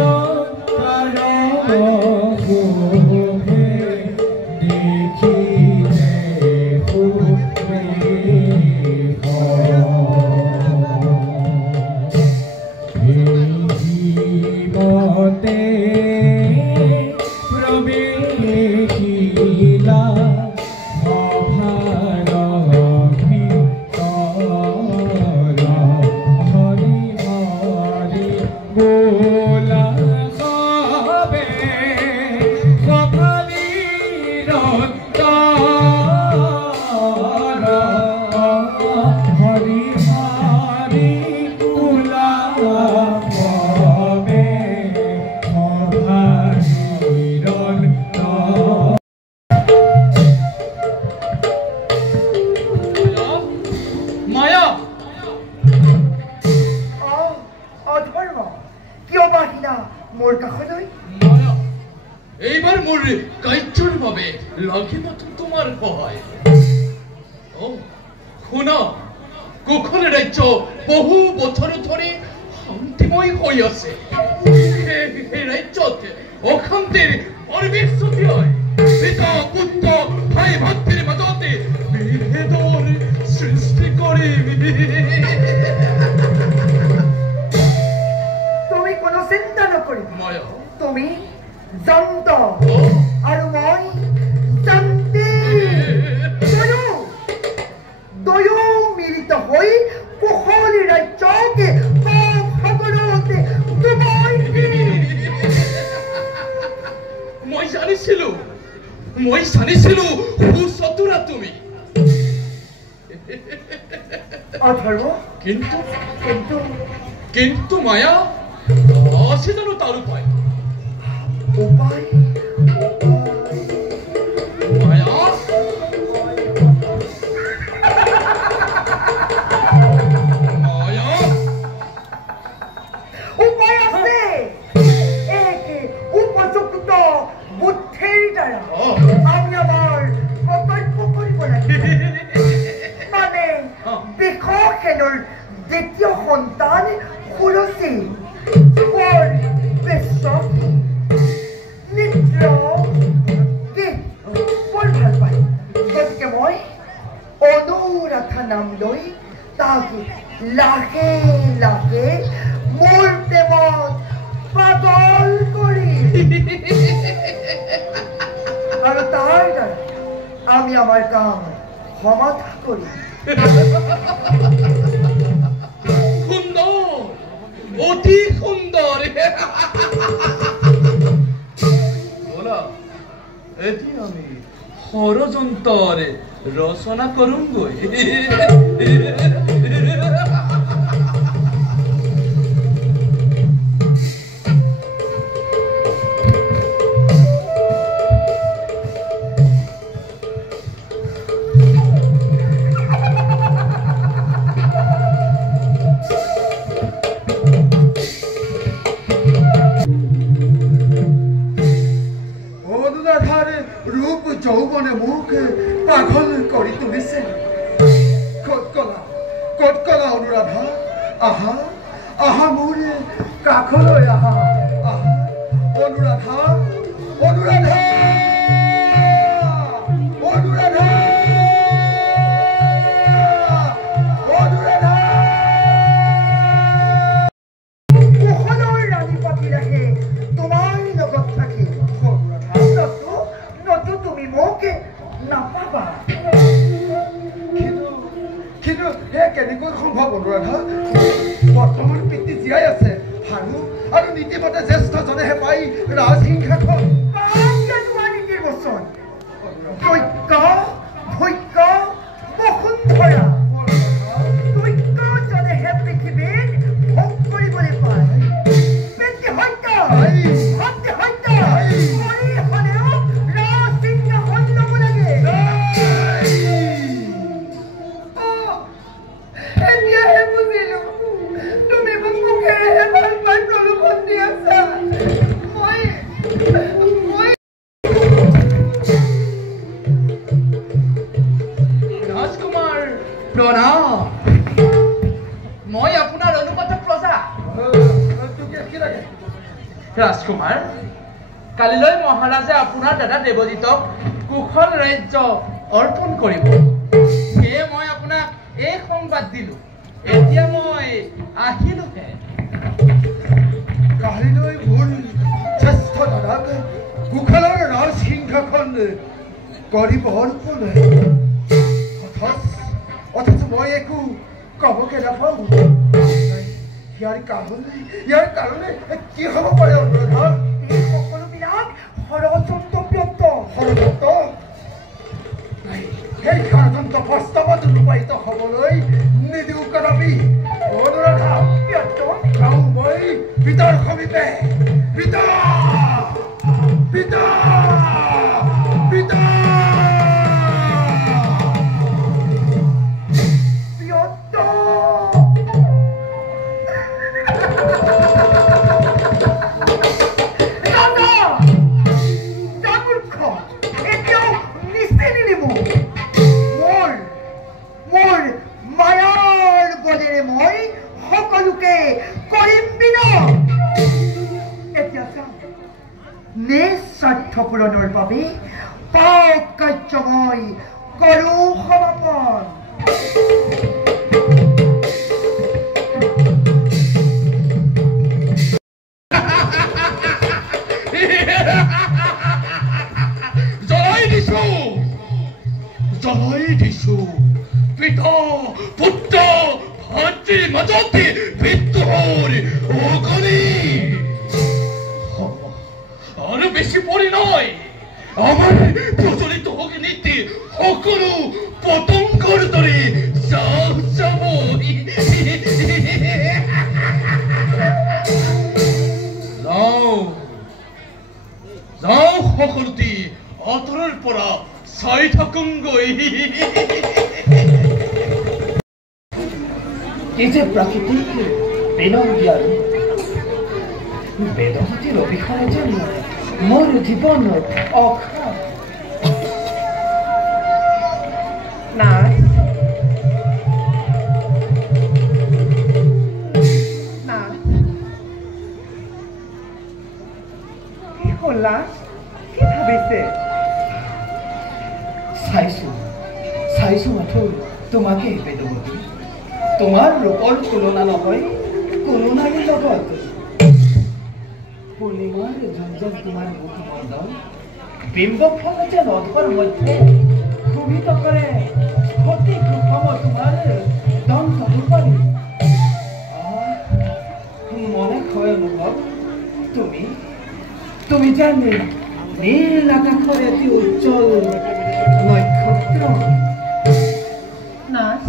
জীবতে প্রবেশিলা এইবার মোর কাইচুর ভাবে লাগিব তোমার সহায় ও শুনা কুখন রাজ্য বহু বছর ধরে শান্তিময় হয়ে আছে এই রাজ্যত অশান্তির পরিবেশ সৃষ্টি হয় পিতা পুত্র ভাই ভক্তির মাজতে বিভেদৰ সৃষ্টি কৰি তুমি কোনো চিন্তা নকৰিবা মায়া তুমি জন্ত আৰু মই জন্তি দুয়ো মিলিত হৈ কুশলী ৰাজ্যকে সকলোতে ডুবাই মই জানিছিলো সুচতুৰা তুমি অথৰ্ব কিন্তু কিন্তু কিন্তু মায়া আছে জানো তাৰ উপায় উপায় মায়া মায়া উপায় আছে একে উপযুক্ত বুদ্ধিৰ দ্বাৰা আমি আমাৰ কৰ্তব্য কৰিব লাগিব মানে বিশ্বসেনৰ দ্বিতীয় সন্তান সুৰচি বৰ বিশ্বাসী নৃত্য গীত বৰ ভাল পায় গতিকে মই অনুৰাধা নাম লৈ তাক লাহে লাহে মোৰ প্ৰেমত পাগল কৰি আৰু তাৰ দ্বাৰা আমি আমাৰ কাম সমাধা কৰিম সুন্দৰ অতি সুন্দৰ বলা এটি আমি ষড়যন্ত্ৰ ৰচনা কৰুঙ্গই ৰূপ যৌবনে মুখে পাগল কৰি তুলিছে কটকলা অনুৰাধা আহা আহা মোৰে কাষলৈ আহা আহা অনুৰাধা অনুৰাধা অনুৰাধা বৰ্তমান পিতৃ জীয়াই আছে আৰু নীতিমতে জ্যেষ্ঠজনেহে পাই ৰাজসিংহাখন নীতিৰ বচন দৈত্য ভৈক্য বসুন্ধৰা দৈত্যজনেহে পৃথিৱীত ভোগ কৰিবলৈ পায় পিতৃ হত্যা সত্য হত্যা কৰি হ'লেও ৰাজসিংহাখন ল'ব লাগে এতিয়াহে বুজিলো তুমি মোক মুখেৰেহে ভাল পাই প্ৰলোভন দি আছা ৰাজকুমাৰ প্ৰণাম মই আপোনাৰ অনুগত প্ৰজা ৰাজকুমাৰ কালিলৈ মহাৰাজে আপোনাৰ দাদা দেৱজিতক কুশল ৰাজ্য অৰ্পণ কৰিব সেয়ে মই আপোনাক এই সংবাদ দিলো এতিয়া মই আহিলোহে কালিলৈ মোৰ জ্যেষ্ঠ দাদাক কুশলৰ ৰাজসিংহাসন কৰিব অৰ্পণ অথচ মই একো কবকে নাপাওঁ ইয়াৰ কাৰণে কি হ'ব পাৰে অনুৰাধা এই সকলোবিলাক ষড়যন্ত্ৰ সেই ষড়যন্ত্ৰ বাস্তৱত ৰূপায়িত হ'বলৈ নিদিওঁ কদাপি অনুৰাধা যাওঁ মই পিতাৰ সমীপে পিতা নিঃস্বাৰ্থ পূৰণৰ বাবে পাপ কাৰ্য মই কৰো সমাপন জনাই দিছো পিতা পুত্ৰ ভাতৃৰ মাজতে বিদ্ৰোহৰ অগ্নি আৰু বেছি পৰি নহয় আমাৰ প্ৰচলিত নীতি সকলো পতংগৰ দৰে যাব যাওঁ সকলোটি অতৰৰ পৰা চাই থাকোঁগৈ এই যে প্ৰাকৃতিক বেনৰ জ্ঞান বেদহতীৰ অবিহনে যেন মোৰ জীৱন অসাৰ নাই কি হ'লা কি ভাবিছে চাইছো মাথো তোমাকে বেদৱতী তোমাৰ ৰূপৰ তুলনা নহয় কোনো নাৰীৰ লগত পূৰ্ণিমাৰ ঝঞ্ঝন তোমাৰ মুখমণ্ডল বিম্বফল যেন অধৰ মধ্যে শোভিত কৰে সঠিক ৰূপম তোমাৰ দন্ত ৰূপালী মনে হয় অনুভৱ তুমি জানে নীল আকাশৰ এটি উজ্জ্বল নক্ষত্ৰ নাচ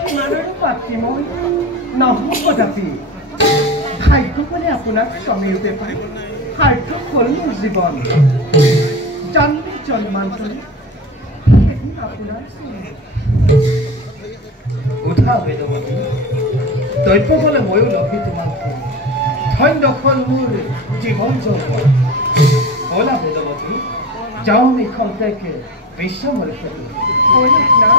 সিমানৰ পাতি মই নহ'ব কদাপি ভাগ্য বলে আপোনাক স্বামী ৰূপে পাই সাৰ্থক হ'ল মোৰ জীৱন জন্মে জন্মান্তৰে আপোনাৰ উঠা বেদৱতী দৈৱ বলে ময়ো লভি তোমাক ধন্য হ'ল মোৰ জীৱন যৌৱন ব'লা বেদৱতী যাওঁ আমি খন্তেকে বিশ্ৰামৰ ব'লা না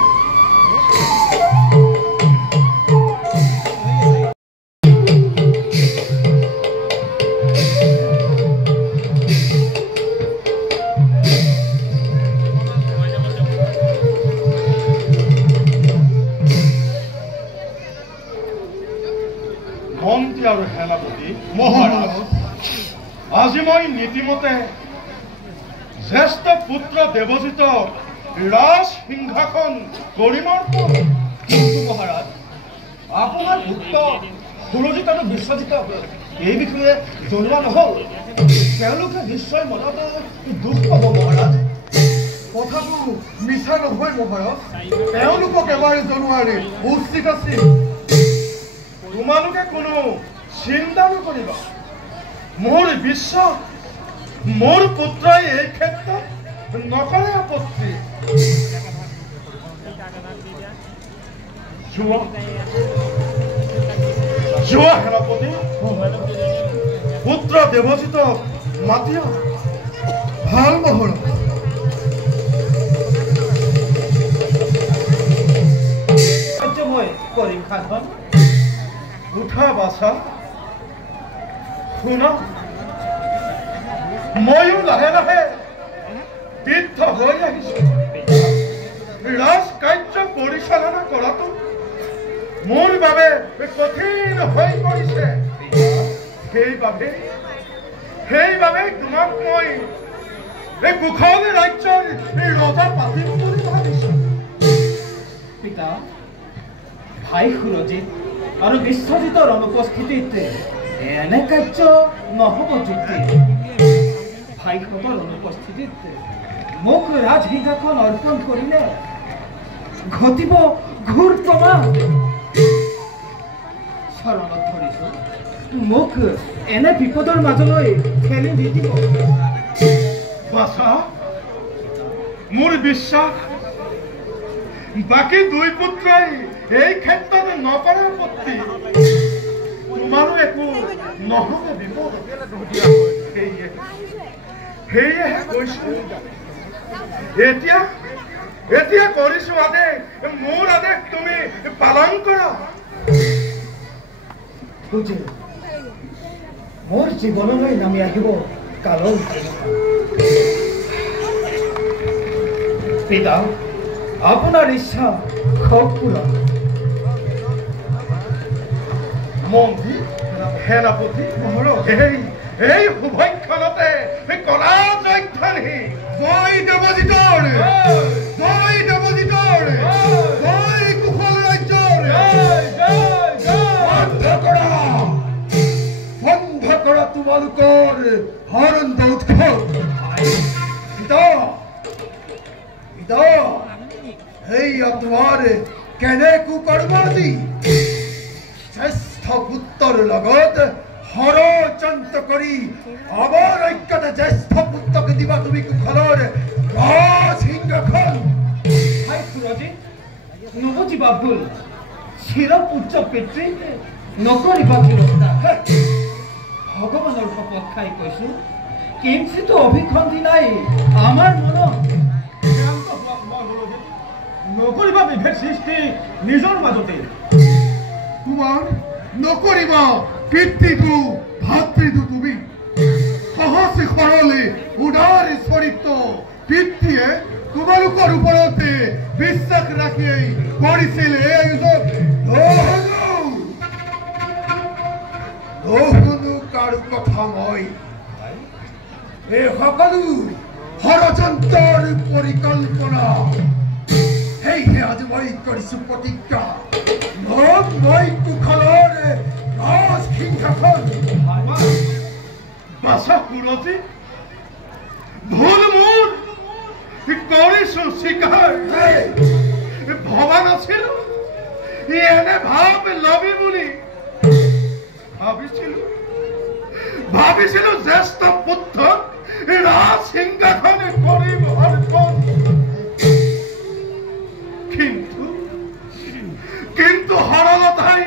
মন্ত্ৰী আৰু সেনাপতি মহাৰাজ আজি মই নীতিমতে জ্যেষ্ঠ পুত্ৰ দেৱজিতক ৰাজ সিংহাসন কৰিমৰ কিন্তু মহাৰাজ আপোনাৰ পুত্ৰ সুৰজিত আৰু বিশ্বজিত এই বিষয়ে জনোৱা নহ'ল। তেওঁলোকে নিশ্চয় মনত দুখ পাব মহাৰাজ। কথাটো মিছা নহয় মহাৰাজ, তেওঁলোকক এবাৰ জনোৱাৰে উচিত আছিল। তোমালোকে কোনো চিন্তা নকৰিবা। মোৰ বিশ্বাস মোৰ পুত্ৰই এই ক্ষেত্ৰত নকৰে আপত্তি। যোৱা সেনাপতি, পুত্ৰ দেৱজিতক মাতিয়া। ভাল মহাৰাজ। মই কৰিম সাধন। উঠা বাছা, শুনা, ময়ো লাহে লাহে তীৰ্থ হৈ আহিছো। ৰাজকাৰ্য পৰিচালনা কৰাটো মোৰ বাবে কঠিন হৈ পৰিছে। সেইবাবে তোমাক মই এই কুশল ৰাজ্যৰ ৰজা পাতিম বুলি ভাবিছো। পিতা, ভাই সুৰজিত আৰু বিশ্বজিতৰ অনুপস্থিতিত এনে কাৰ্য নহ'ব যুক্তি। ভাইসকলৰ অনুপস্থিতিত মোক ৰাজসিংহাসন অৰ্পণ কৰিলে ঘটিব ঘোৰ প্ৰমাণ। চৰণত ধৰিছো, মোক এনে বিপদৰ মাজলৈ ঠেলি নিদিব। বাছা, মোৰ বিশ্বাস বাকী দুই পুত্ৰই এই ক্ষেত্ৰত নকৰে আপত্তি। তোমাৰো একো নহ'ব বিপদ। সেয়েহে কৈছো, এতিয়া কৰিছো আদেশ, মোৰ আদেশ তুমি পালন কৰা। মোৰ জীৱনলৈ নামি আহিব কালৰ পিতা, আপোনাৰ ইচ্ছা খুব পূৰণ। মন্ত্ৰী, সেনাপতি, এই শুভক্ষণতে কলা জয়ধ্বনি। জয় দেৱজিতৰ, জয় দেৱজিতৰ, জয় কুশল ৰাজ্যৰ। বন্ধ কৰা তোমালোকৰ হৰণ উৎসৱ। সেইয়া তোমাৰ কেনে কুকৰ্মাদি জ্যেষ্ঠ পুত্ৰৰ লগত ষড়যন্ত্ৰ কৰি আমাৰ ঐক্যতে জ্যেষ্ঠ পুত্ৰকে দিবা তুমি কুশলৰ ৰাজসিংহাসন। ভাই সুৰজিত, নুবুজিবা ভুল। চিৰ পুত্ৰ পিতৃ নকৰিবা তিৰস্কাৰ। ভগৱানৰ শপত খাই কৈছো, কিঞ্চিতো অভিসন্ধি নাই আমাৰ মনত। নকৰিবা বিভেদ সৃষ্টি নিজৰ মাজতে। তোমাৰ নকৰিবা পিতৃটো ভাতৃটো তুমি। সহজ সৰলে উদাৰ চৰিত্ৰ পিতৃয়ে তোমালোকৰ ওপৰতে বিশ্বাস ৰাখি কৰিছিল এই আয়োজন। কাৰো কথা মই এই সকলো ষড়যন্ত্ৰৰ পৰিকল্পনা। সেয়েহে আজি মই কৰিছো প্ৰতিজ্ঞা, মই কুশলৰ ৰাজসিংহাসন। বাছা সুৰজিত, ভুল মোৰ কৰিছো স্বীকাৰ। ভবা নাছিলো এনে ভাৱ লবি বুলি। ভাবিছিলো জ্যেষ্ঠ পুত্ৰ ৰাজসিংহাসনে কৰিব অৰ্পণ। কিন্তু সৰলতাই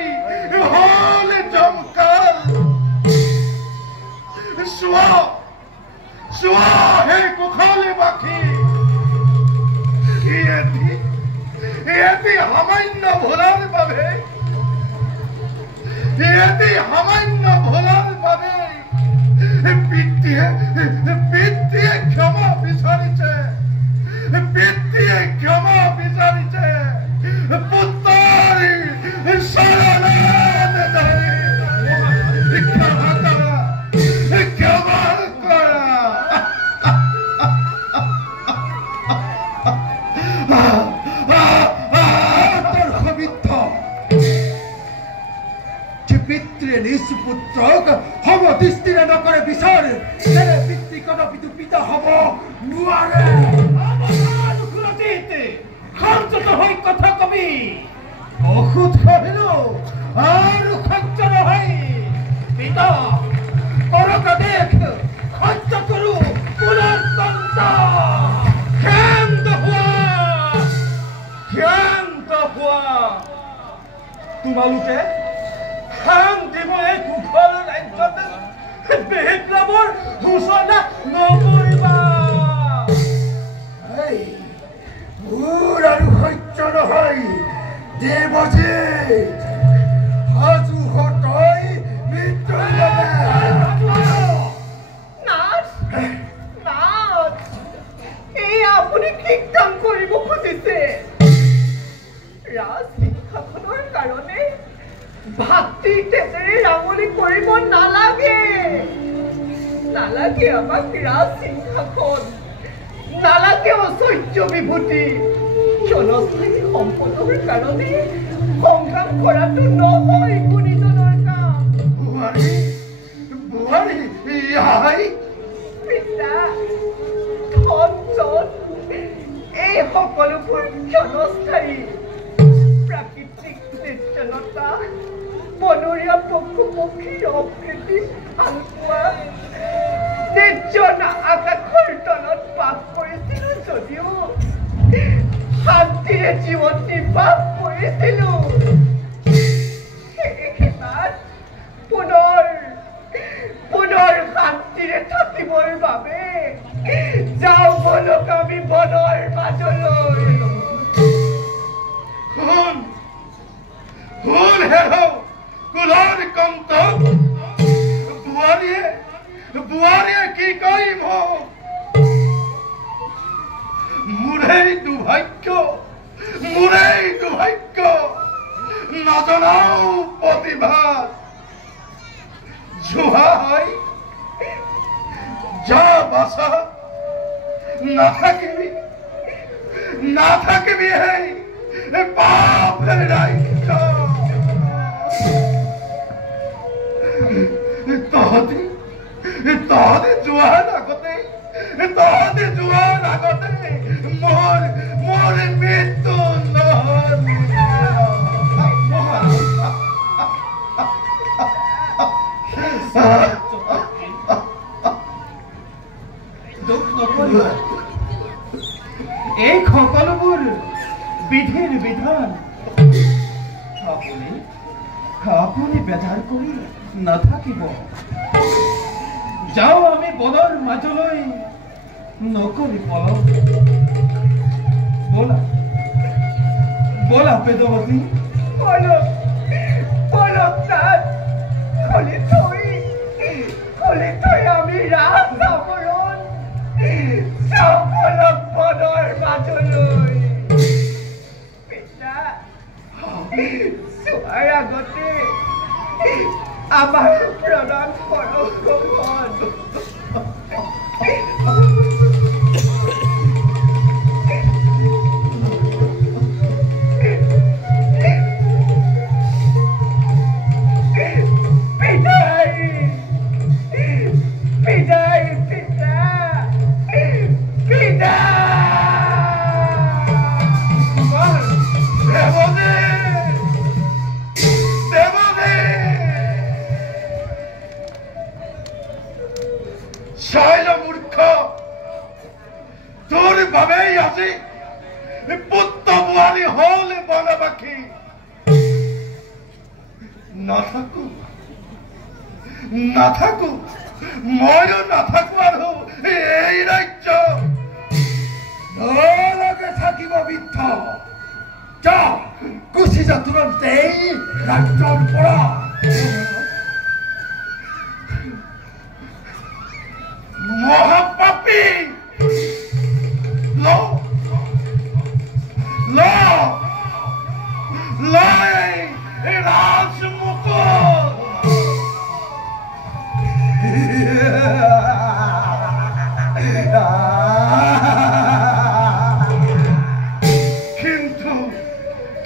হল জমকাল। চোৱা হে কুশলে বাকী, এটি সামান্য ভোলাৰ বাবে পিতৃয়ে ক্ষমা বিচাৰিছে। পুত্ৰৰ শৰণত ক্ষমা কৰা। পিতৃ নিজ পুত্ৰক সম দৃষ্টিৰে নকৰে বিচাৰ তেনে পিতৃ কদাপিতো পিতা হব নোৱাৰে। সংযত হৈ কথা কবি অসুধ কহিলো আৰু সঞ্চৰ হৈ পিতা কৰকা দেখ সহ্য কৰো পুনৰ তন্ত ক্ষান্ত হোৱা তোমালোকে শান্তি মই কুশল ৰাজ্যত বিপ্লৱৰ ঘোষণা নকৰিবা। মোৰ আৰু সহ্য নহয় দেৱজী সাজু হতই মৃত্যুৰ আপুনি কি কাম কৰিব খুজিছে? ৰাজসিংহাসনৰ কাৰণে ভাতৃ তেজেৰে ৰাঙলী কৰিব নালাগে। নালাগে আমাক ৰাজসিংহাসন, নালাগে ঐশ্বৰ্য বিভূতি। জনস্থায়ী সম্পদৰ কাৰণে সংগ্ৰাম কৰাটো নহয় গুণীজনৰ কাম। পিতা ধন এই সকলোবোৰ ক্ষণস্থায়ী। প্ৰাকৃতিক নিৰ্জনতা, বনৰীয়া পশু পক্ষীৰ অকৃতি ভাল পোৱা, নিৰ্জন আকাশৰ তলত বাস কৰিছিলো যদিও শান্তিৰে জীৱন নিৰ্বাহ কৰিছিলো। সেইখেতাত পুনৰ শান্তিৰে থাকিবৰ বাবে যাওঁ বলক আমি বনৰ মাজলৈ। বুঢ়াৰীয়ে কি কৰিম মোৰেই দুৰ্ভাগ্য নজনাও প্ৰতিভা জোহা হয় যা বাছা নাথাকিবি সেই পাপ ৰাজ্য। তহঁতি যোৱাৰ আগতে মোৰ মৃত্যু এই সকলোবোৰ বিধিৰ বিধান। আপুনি বেজাৰ কৰি নাথাকিব। যাওঁ আমি বনৰ মাজলৈ নকৰি পলক। বলা বেদৱতী পলক তাত খুলি থৈ আমি ৰাজ আৱৰণ পলক বনৰ মাজলৈ। পিতা চোৱাৰ আগতে আমাৰ প্ৰণাম কৰক। পুত্ৰ বোৱাৰী হল বনবাসী নাথাকো ময়ো নাথাকো আৰু এই ৰাজ্য নলগে থাকিব বৃদ্ধ। যা গুচি যা তুৰন্তেই ৰাজ্যৰ পৰা। মহাপাপী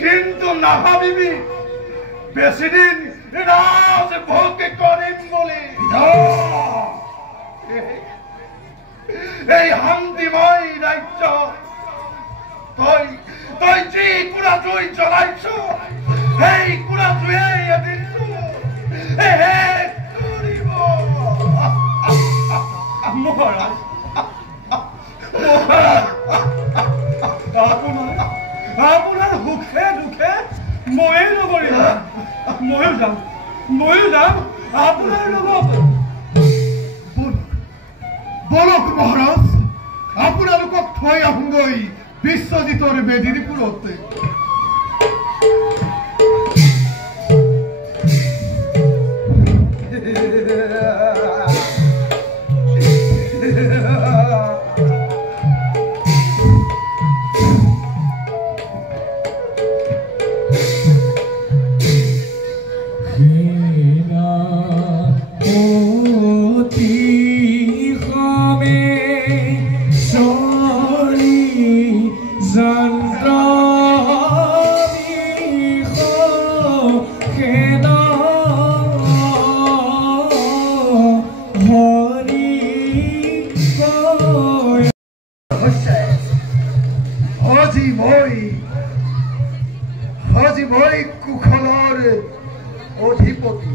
কিন্তু নাভাবিবি বেছিদিন ৰাজ মহাৰাজ আপোনাৰ সুখে দুখে ময়ে নগৰিম ময়ো যাম আপোনাৰ লগত বলক মহাৰাজ আপোনালোকক থৈ আহোঁগৈ বিশ্বজিতৰ মেদিনীপুৰতে আজি মই কুশলৰ অধিপতি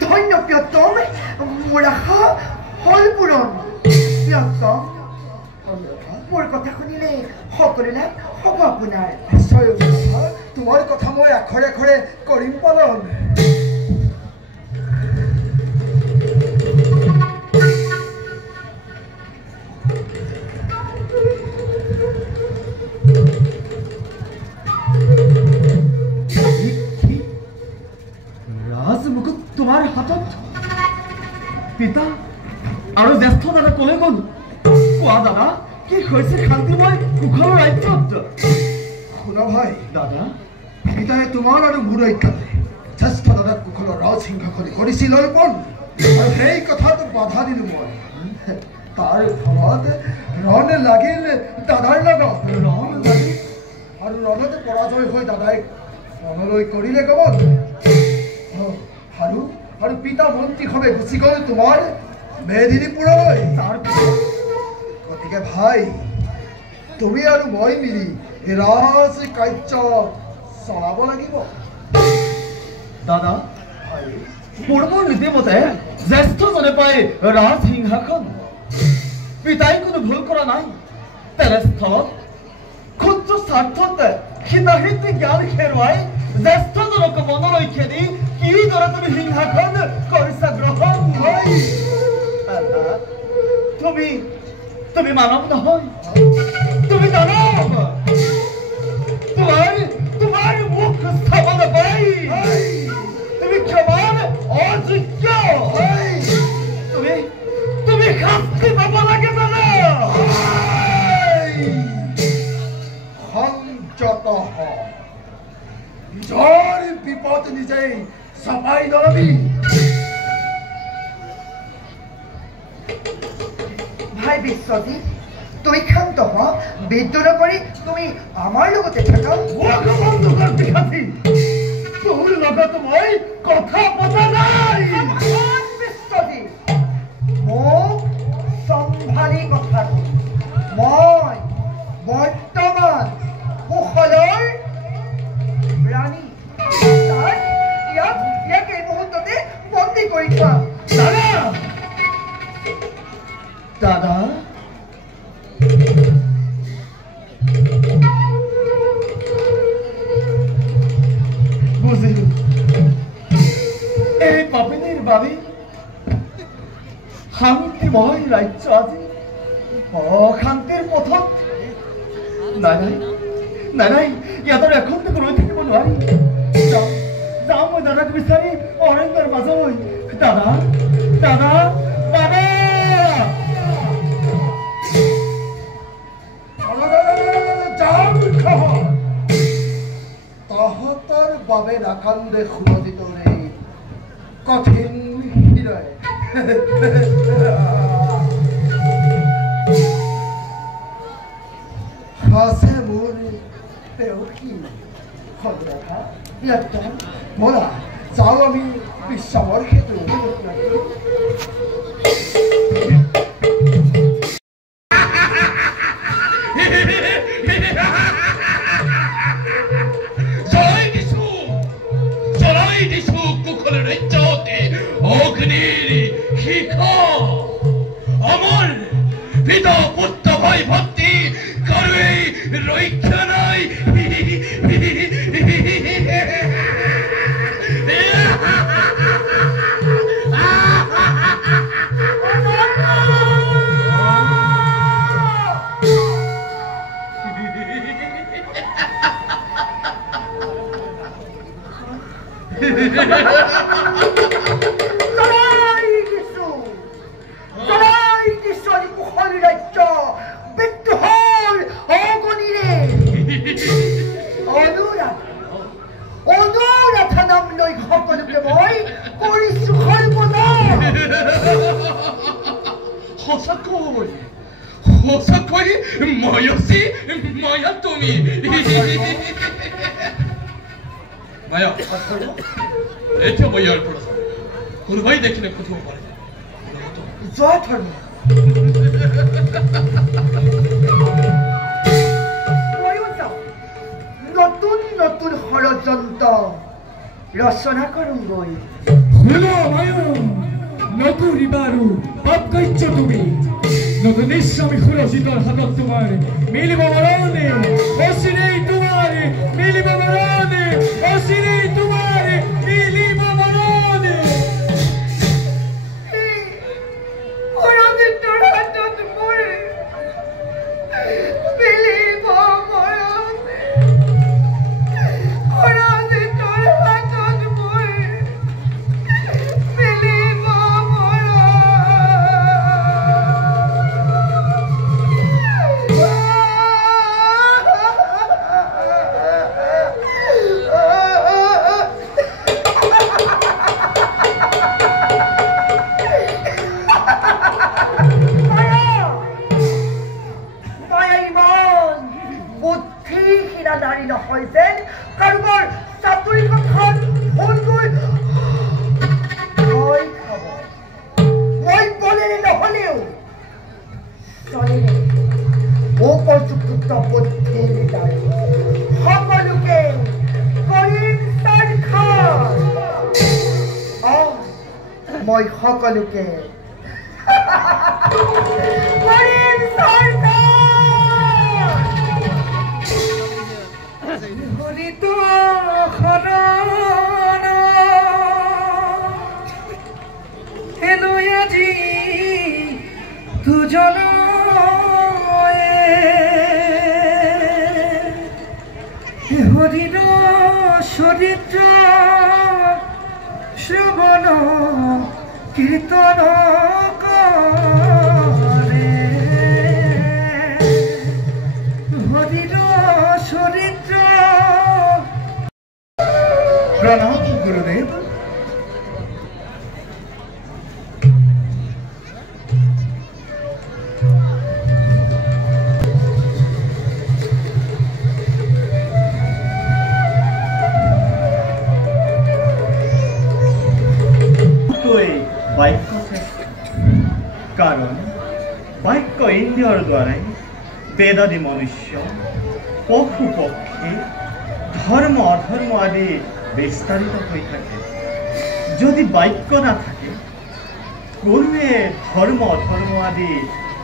ধন্য প্ৰিয়তম মোৰ আশা হল পূৰণ প্ৰিয়তম মোৰ কথা শুনিলে সকলোৰে হ'ব আপোনাৰ নিশ্চয় তোমাৰ কথা মই আখৰে আখৰে কৰিম পালন ৰাজমুকুট তোমাৰ হাতত পিতা আৰু জ্যেষ্ঠ দাদা কলে গ'ল কোৱা দাদা কি হৈছে শান্তিময় কুশলৰ ৰাজ্যত শুনা ভাই দাদা পিতাই তোমাৰ আৰু মোৰ ঐক্যতে জ্যেষ্ঠ দাদাক কুশলৰ ৰাজসিংহাসনে কৰিছিল অৰ্পণ আৰু সেই কথাটো বাধা দিলো মই তাৰ ফলত ৰণ লাগিল দাদাৰ লগত ৰণ লাগিল আৰু ৰণতে পৰাজয় হৈ দাদাই ৰণলৈ কৰিলে গমন আৰু পিতা মন্ত্ৰীসভে গুচি গ'ল তোমাৰ মেদিনীপুৰলৈ গতিকে ভাই তুমি আৰু মই মিলি ৰাজ কাৰ্য চলাব লাগিব দাদা পূৰ্বৰ নীতিমতে জ্যেষ্ঠজনে পাই ৰাজসিংহাসন পিতাই কোনো ভুল কৰা নাই তেনেস্থলত ক্ষুদ্ৰ স্বাৰ্থত হিতাহিতি জ্ঞান হেৰুৱাই জ্যেষ্ঠজনক মনলৈ খেদি কিদৰে তুমি সিংহাসন কৰিছা গ্ৰহণ তুমি মানৱ নহয় তুমি দানৱ তোমাৰ মুখ স্থাপন পাই তুমি ক্ষমান অযোগ্য তুমি শাস্তি পাব লাগে দাদা সংযত নিজৰ বিপদ নিজেই চাপাই নলবি ভাই বিশ্বজিৎ তুমি ক্ষান্ত হোৱা বিদ্ৰোহ কৰি তুমি আমাৰ লগতে থাকা তোৰ লগত মই কথা পতা নাই বিশ্বজিৎ মোক চম্ভালি কথা মই বৰ্তমান কুশলৰ ৰাণী ইয়াক এই মুহূৰ্ততে বন্দী কৰি থোৱা দাদা বুজিলো এই পাপিনীৰ বাবে শান্তিময় ৰাজ্য আজি অশান্তিৰ পথত নাই ইয়াতৰ এখনটো ৰৈ থাকিব নোৱাৰি যাওঁ মই দাদাক বিচাৰি অৰণ্যৰ মাজলৈ দাদা তহঁতৰ বাবে নাকান্দে সুৰজিতৰে কঠিন হৃদয় আছে মোৰ পেয়সী খবরাখা একটা বলা যাও আমি বিশ্রামর ক্ষেত্রে আমার পিতা পুত্র ভাই ভক্তি করে রক্ষা নাই সঁচাকৈ ময়সী মায়া তুমি মায়া এতিয়া মই ইয়াৰ পৰা কোনোবাই দেখিলে সুধিব পাৰে জয় ধৰ্ম নতুন নতুন ষড়যন্ত্ৰ ৰচনা কৰোঁগৈ শুনো মায়া নতুন ইবাৰু পাপ কাৰ্য তুমি নতুন নিশ্চয় সুৰজিতৰ হাতত তোমাৰ মিলিব মৰণে অচিৰেই তোমাৰ মিলিব মৰণে অচিৰেই তোমাৰ মিলিব মৰণে সুৰজিতৰ হাতত মোৰ মিলিব মৰণে সুৰজিতৰ হাতত মোৰ মিলিব মই সকলোকে হরির চরিত্র শ্রবণ কীর্তন করে হরির চরিত্র প্রণাম গুরুদেব कारण वाक्य इंद्रियर द्वारा वेदादि मनुष्य पशु पक्षी धर्म अधर्म आदि विस्तारित हो थाके यदि वाक्य ना थाके कोनोए धर्म अधर्म आदि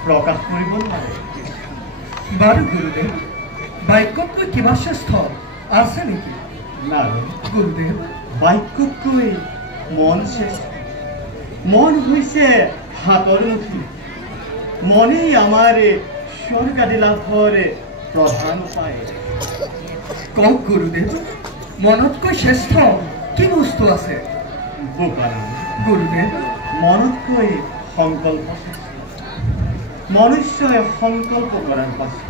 प्रकाश करिब नारे बारु गुरुदेव वाक्यतকৈ किबा श्रेष्ठ আছে নেকি ना गुरुदेव वाक्यतকৈ मन श्रेष्ठ मन হৈছে हातर मुठी मने आमार स्वर्ग आदि लाभर प्रधान उपाय कওক गुरुदेव मनतকৈ श्रेष्ठ কি বস্তু আছে বোকাৰাম गुरुदेव मनतকৈ সংকল্প মনুষ্যই সংকল্প কৰাৰ পাছত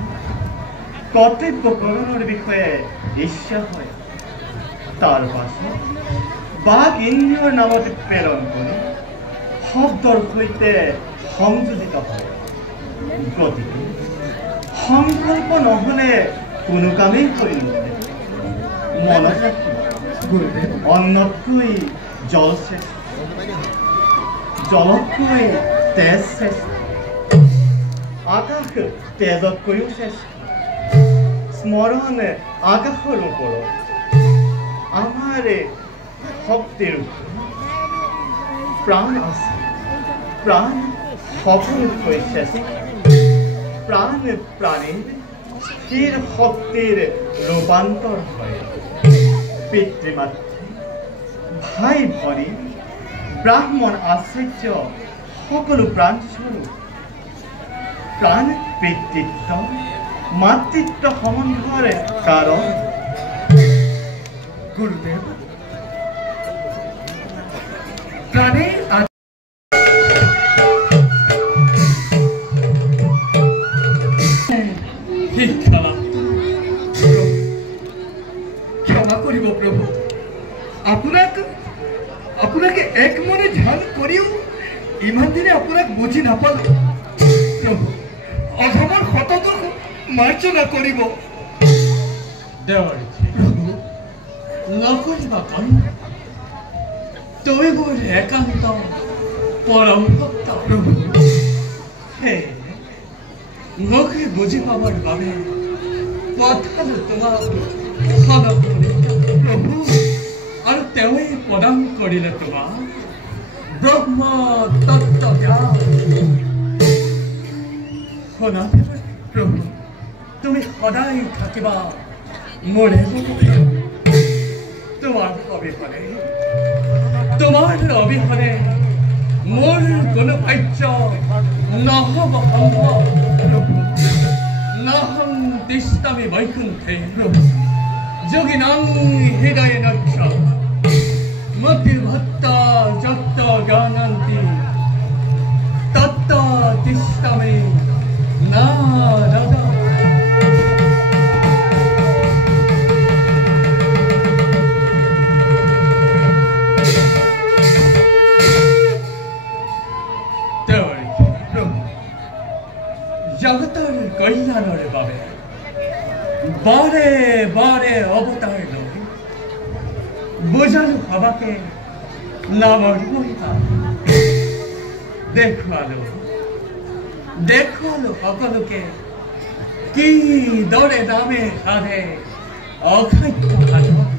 কৰ্তব্য কৰণৰ বিষয়ে ইচ্ছা হয় তাৰ পাছত বাক ইন্দ্ৰিয়ৰ নামত প্ৰেৰণ কৰি শব্দৰ সৈতে সংযোজিত হয় গতিকে সংকল্প নহলে কোনো কামেই কৰি নুঠে মনত ৰাখিব অন্নতকৈ জল শ্ৰেষ্ঠ জলতকৈ তেজ শ্ৰেষ্ঠ আকাশ তেজতকৈও শ্ৰেষ্ঠ স্মৰণ আকাশৰ ওপৰত আমাৰ শক্তিৰ প্ৰাণ আছে প্ৰাণ সকলোতকৈ শ্ৰেষ্ঠ প্ৰাণ প্ৰাণীৰ স্থিৰ শক্তিৰ ৰূপান্তৰ হয় পিতৃ মাতৃ ভাই ভনী ব্ৰাহ্মণ আচাৰ্য সকলো প্ৰাণস্বৰূপ প্ৰাণ পিতৃত্ব মাতৃত্ব সম্বন্ধৰ কাৰণ গুৰুদেৱ প্ৰাণে ক্ষমা কৰিব প্ৰভু আপোনাকে এক মনে ধ্যান কৰিও ইমান দিনে আপোনাক বুজি নাপালো প্ৰভু অধমৰ শতদোষ মাৰ্জনা কৰিব দেৱাৰী নকৰিবা কন্যা তুমি মোৰ একান্ত পৰম ভক্ত প্ৰভু হে মোকে বুজি পাবৰ বাবে কথাটো তোমাক সদা প্ৰভু আৰু তেওঁৱে প্ৰদান কৰিলে তোমাক ব্ৰহ্ম তত্ত্ব জ্ঞান শুনা প্ৰভু তুমি সদায় থাকিবা মোৰ তোমাৰ অবিহনে মোৰ কোনো কাৰ্য নহ'ব সম্ভৱ নহং তিষ্ঠামি বৈকুণ্ঠে যোগিনাং হৃদয়ে নক্ষ মতি ভক্ত যত্ত জ্ঞানন্তি তত্ত তিষ্ঠামি নারদ জগতৰ কল্যাণৰ বাবে বাৰে বাৰে অৱতাৰ লৈ বুজালো সবাকে নামৰ মহিমা দেখুৱালো সকলোকে কি দৰে নামে সাধে অখাদ্য সাধক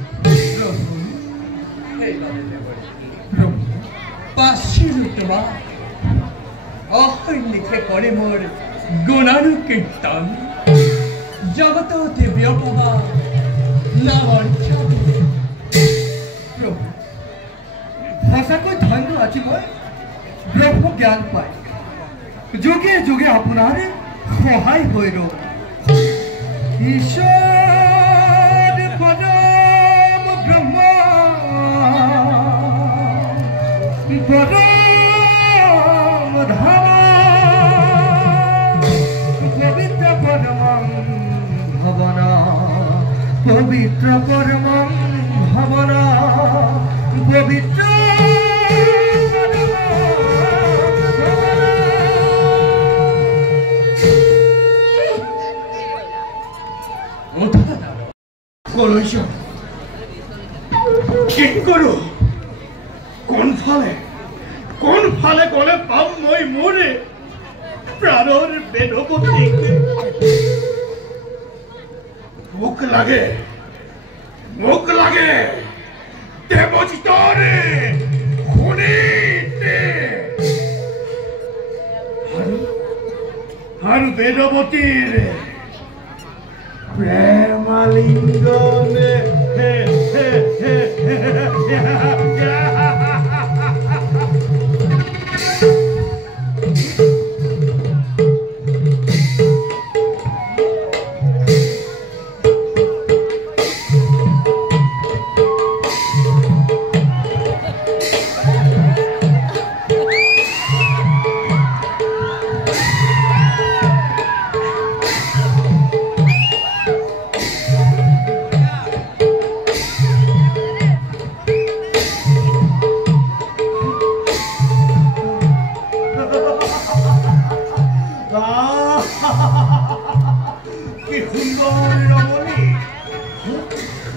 পাচিলো তোমাক অসৈনিকে কৰে মোৰ গুণানুকীৰ্তন জগততে ব্যপমা নামৰ প্ৰভু সঁচাকৈ ধন্য আজি মই ব্ৰহ্ম জ্ঞান পাই যোগে যোগে আপোনাৰ সহায় হৈ ৰওঁ ঈশ্বৰ পৰম ব্ৰহ্ম পৰম ধাম পবিত্ৰ পৰমং ভৱন পবিত্ৰ পৰমং ভৱন পবিত্ৰ কি কৰোঁ কোনফালে গ'লে পাম মই মোৰ প্ৰাণৰ বেদৱতীক মোক লাগে দেৱজিতৰ শুনিতে আৰু বেদৱতীৰ প্ৰেমালিংগনে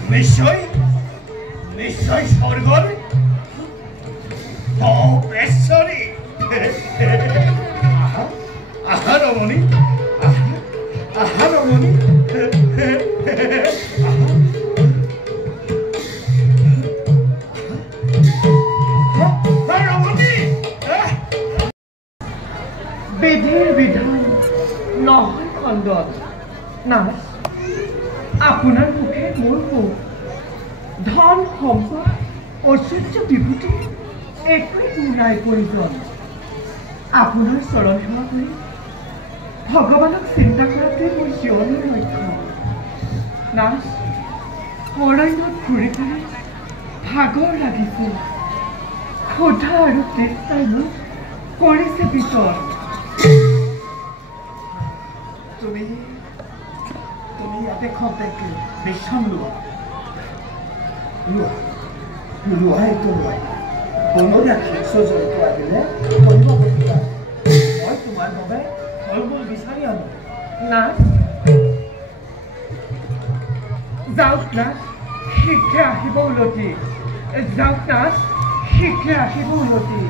নিশ্চয় নিশ্চয় স্বৰ্গৰ বেশ্বৰী আহা ৰমণী আহা ৰমণী বিধিৰ বিধান নহয় খণ্ডন নাই আপোনাৰ মুখে মোৰ মুখ ধন সম্পদ ঐশ্বৰ্য বিভূতি একোৱেই মোৰ নাই প্ৰয়োজন আপোনাৰ চৰণ সেৱা কৰি ভগৱানক চিন্তা কৰাটোৱে মোৰ জীৱনৰ লক্ষ্য নাচ অৰণ্যত ঘূৰি ঘূৰি ভাগৰ লাগিছে ক্ষুধা আৰু তৃষ্ণাই মোক কৰিছে পিছৰ তুমি ইয়াতে খন্তেক বিশ্ৰাম লোৱা লোৱাইতো লোৱাই বনৰীয়া খাদ্য জন্তু আহিলে কৰিব পাৰিবা মই তোমাৰ বাবে ফল মূল বিচাৰি আনো না যাওক না শীঘ্ৰে আহিব উলটি যাওক না শীঘ্ৰে আহিব উলটি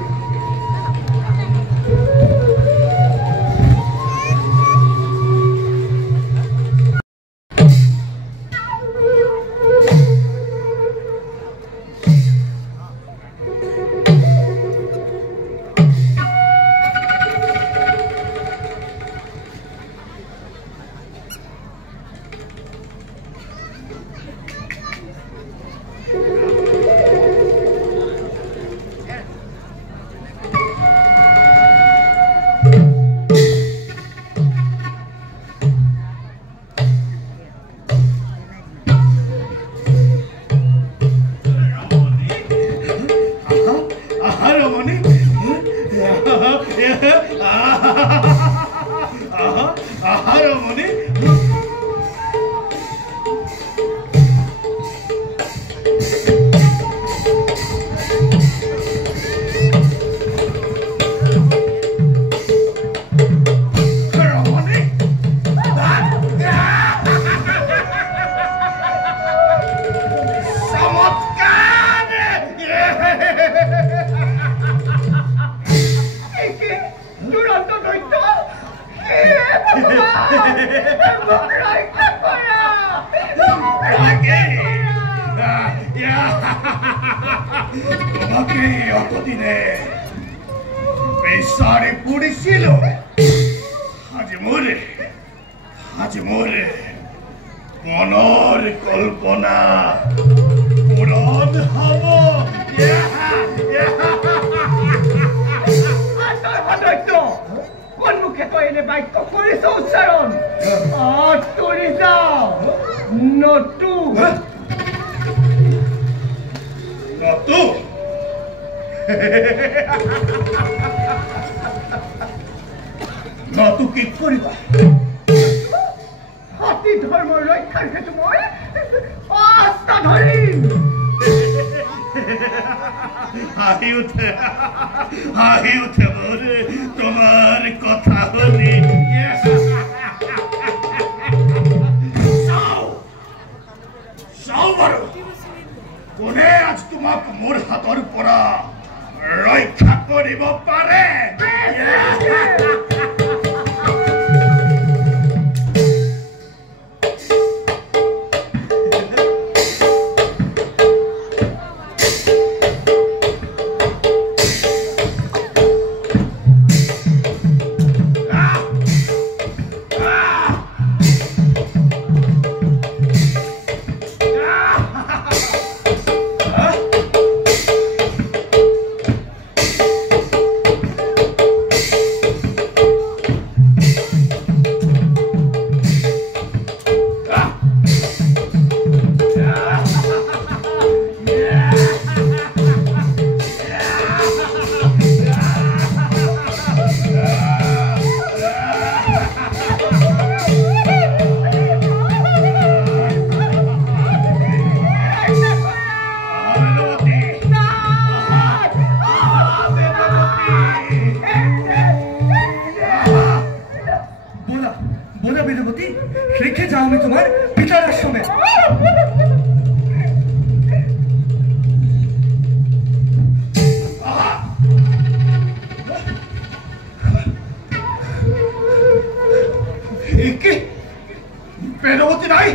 বেদৱতী নাই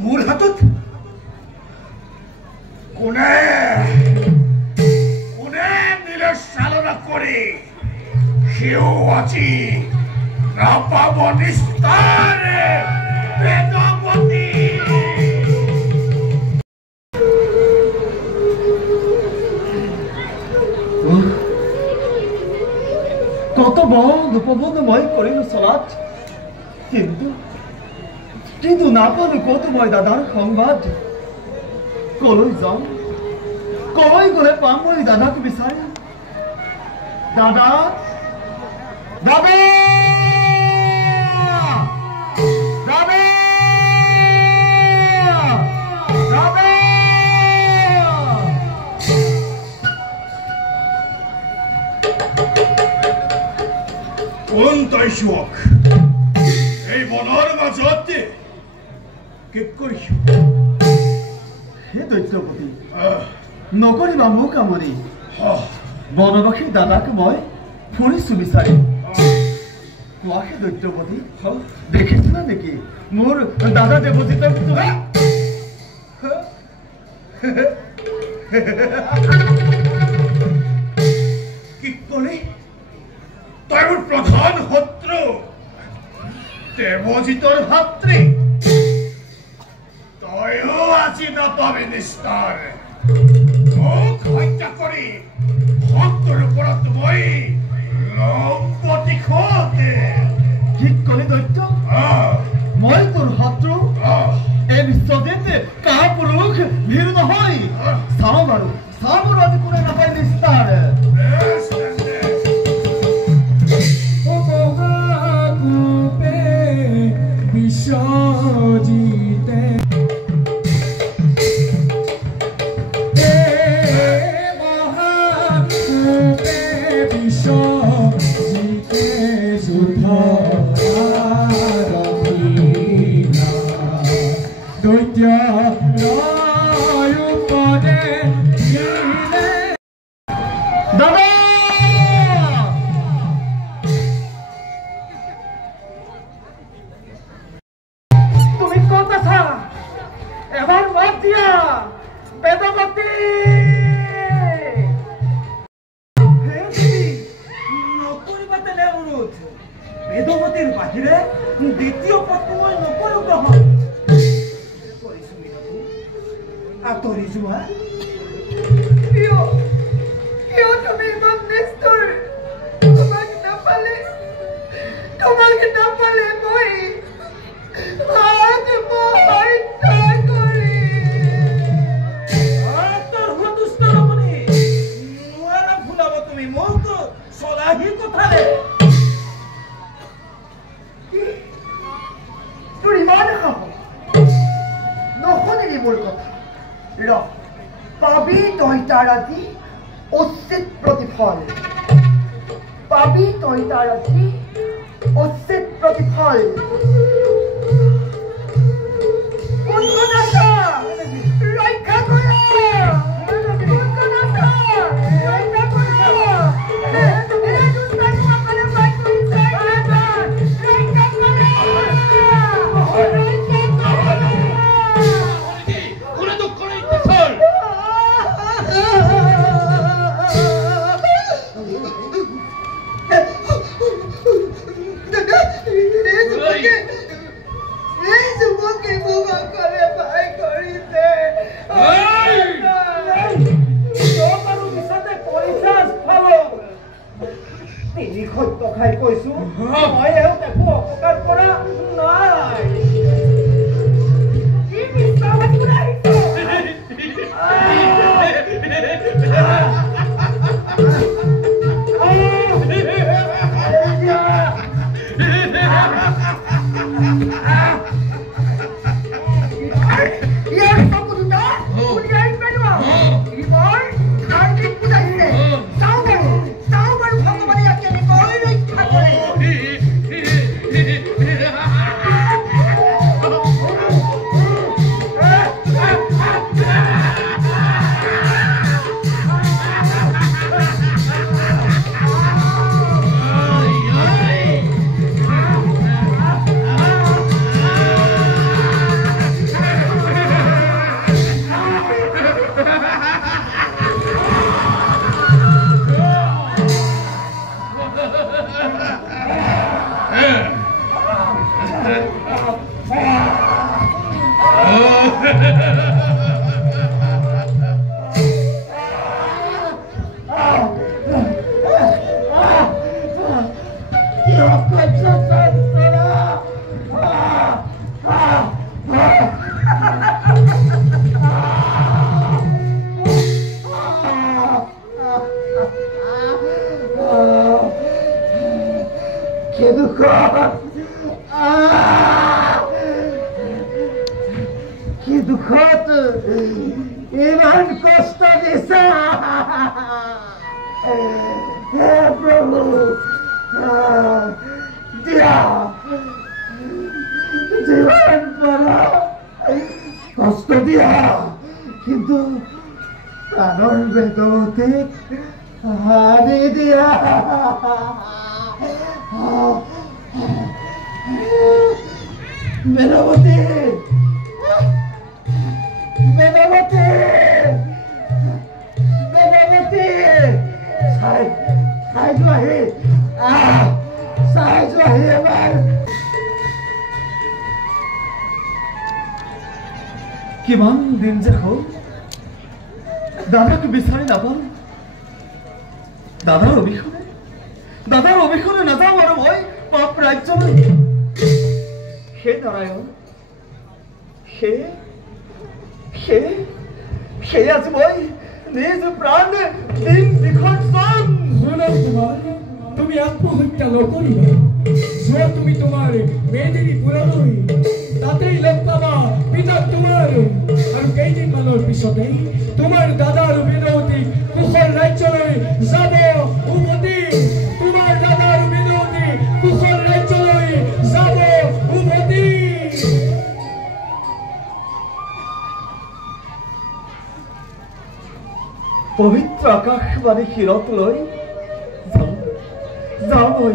মোৰ হাতত কোনে নিলে চালনা কৰি সিও আজি নাপাব নিস্তাৰে বেদৱতী কত বন্ধ উপবন্ধময় কৰিল চলাত কিন্তু নাপালো কত মই দাদাৰ সংবাদ কলৈ যাও কলৈ গলে পাম মই দাদাকে বিচাৰি দাদা দাদা দাদা দাদা কোন তই যুৱক এই বনৰ মাজত কি কৰিছ হে দৈত্যপতি নকৰিবা মোক আমনি বনবাসী দাদাকে মই ফুৰিছো বিচাৰি কোৱাহে দৈত্যপতি দেখিছিলা নেকি মোৰ দাদা দেৱজিতৰ কি ক'লি তই মোৰ প্ৰধান শত্ৰু দেৱজিতৰ ভাতৃ তয়ো আজি নাপাবি নিস্তাৰ মোক হত্যা কৰি শত্ৰুৰ ওপৰত মই লম্পতি খোৱাতে কি ক'লি দৈত্য মই তোৰ শত্ৰু এই বিশ্বজিত কাপুৰুষ ভিৰ নহয় চাওঁ বাৰু আজি কোনে নাপায় নিস্তাৰ বিশ্বজিতে মহাপূপে বিশ্বজিতে যুদ্ধ আৰম্ভিলা দৈত্য ৰূপৰে দিলে দাদা এবাৰ মাত দিয়া বেদবতী নকৰিবা তেনে অনুৰোধ বেদবতীৰ বাহিৰে দ্বিতীয় পত্নী মই নকৰো গ্ৰহণ কৰিছো মিনতি আঁতৰি যোৱা কিয় তুমি ইমান নিষ্ঠুৰ তোমাক নাপালে মই পাবি তই তাৰ আজি উচিত প্ৰতিফল পাবি তই তাৰ আজি উচিত প্ৰতিফল ৰক্ষা কৰা খাই কৈছো মই একো অপকাৰ কৰা নাই কি মিছাবাদ কৰি আহিছো দুখত ইমান কষ্ট দিছা হে প্ৰভু দিয়া জীবন পাৰা কষ্ট দিয়া কিন্তু প্ৰাণৰ বেদতে হানি দিয়া বেদৱতী বেদৱতী বেদৱতী চাই যোৱাহি চাই যোৱাহি এবাৰ কিমান দিন যে হ'ল দাদাক বিচাৰি নাপালোঁ দাদাৰ অবিহনে নাযাওঁ আৰু মই পাপ ৰাজ্যলৈ হে নাৰায়ণ সেই আজি মই নিজ প্ৰাণ দিন বিসৰ্জন তুমি আত্মহত্যা নকৰিবা যোৱা তুমি তোমাৰ মেদিনীপুৰলৈ তাতেই লগ পাবা পিতাক তোমাৰ আৰু কেইদিনমানৰ পিছতেই তোমাৰ দাদা আৰু বেদৱতী কুশল ৰাজ্যলৈ যাব উভতি তোমাৰ দাদা আৰু বেদৱতী কুশল ৰাজ্যলৈ যাব উভতি পবিত্ৰ আকাশবাণী শিৰত লৈ যাওঁ মই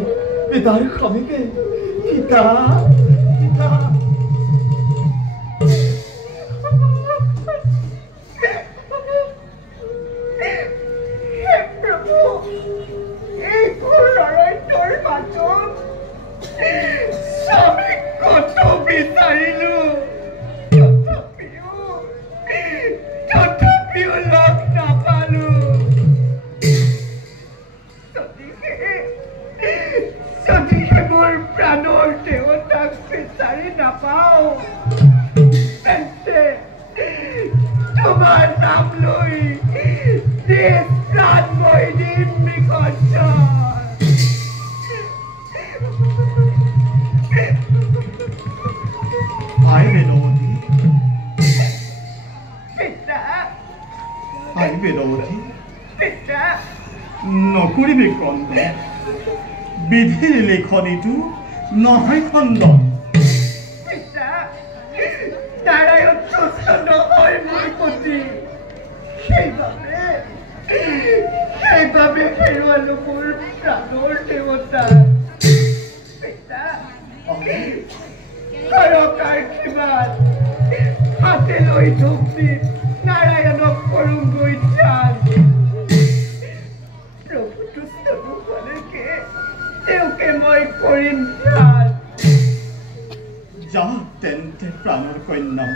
পিতাৰ সমীপে পিতা নকৰিবি ক্ৰন্দ বিধিৰ লেখনিটো নহয় খণ্ডন নাৰায়ণ সুস্থ নহয় মোৰ প্ৰতি সেইবাবে হেৰুৱালো মোৰ প্ৰাণৰ দেৱতা কিমান হাতে লৈ ধূপ দি নাৰায়ণক কৰোঁগৈ ধ্যান প্ৰভু তুষ্ট নোহোৱালৈকে তেওঁকে মই কৰিম ধ্যান যা তেন্তে প্ৰাণৰ কন্যা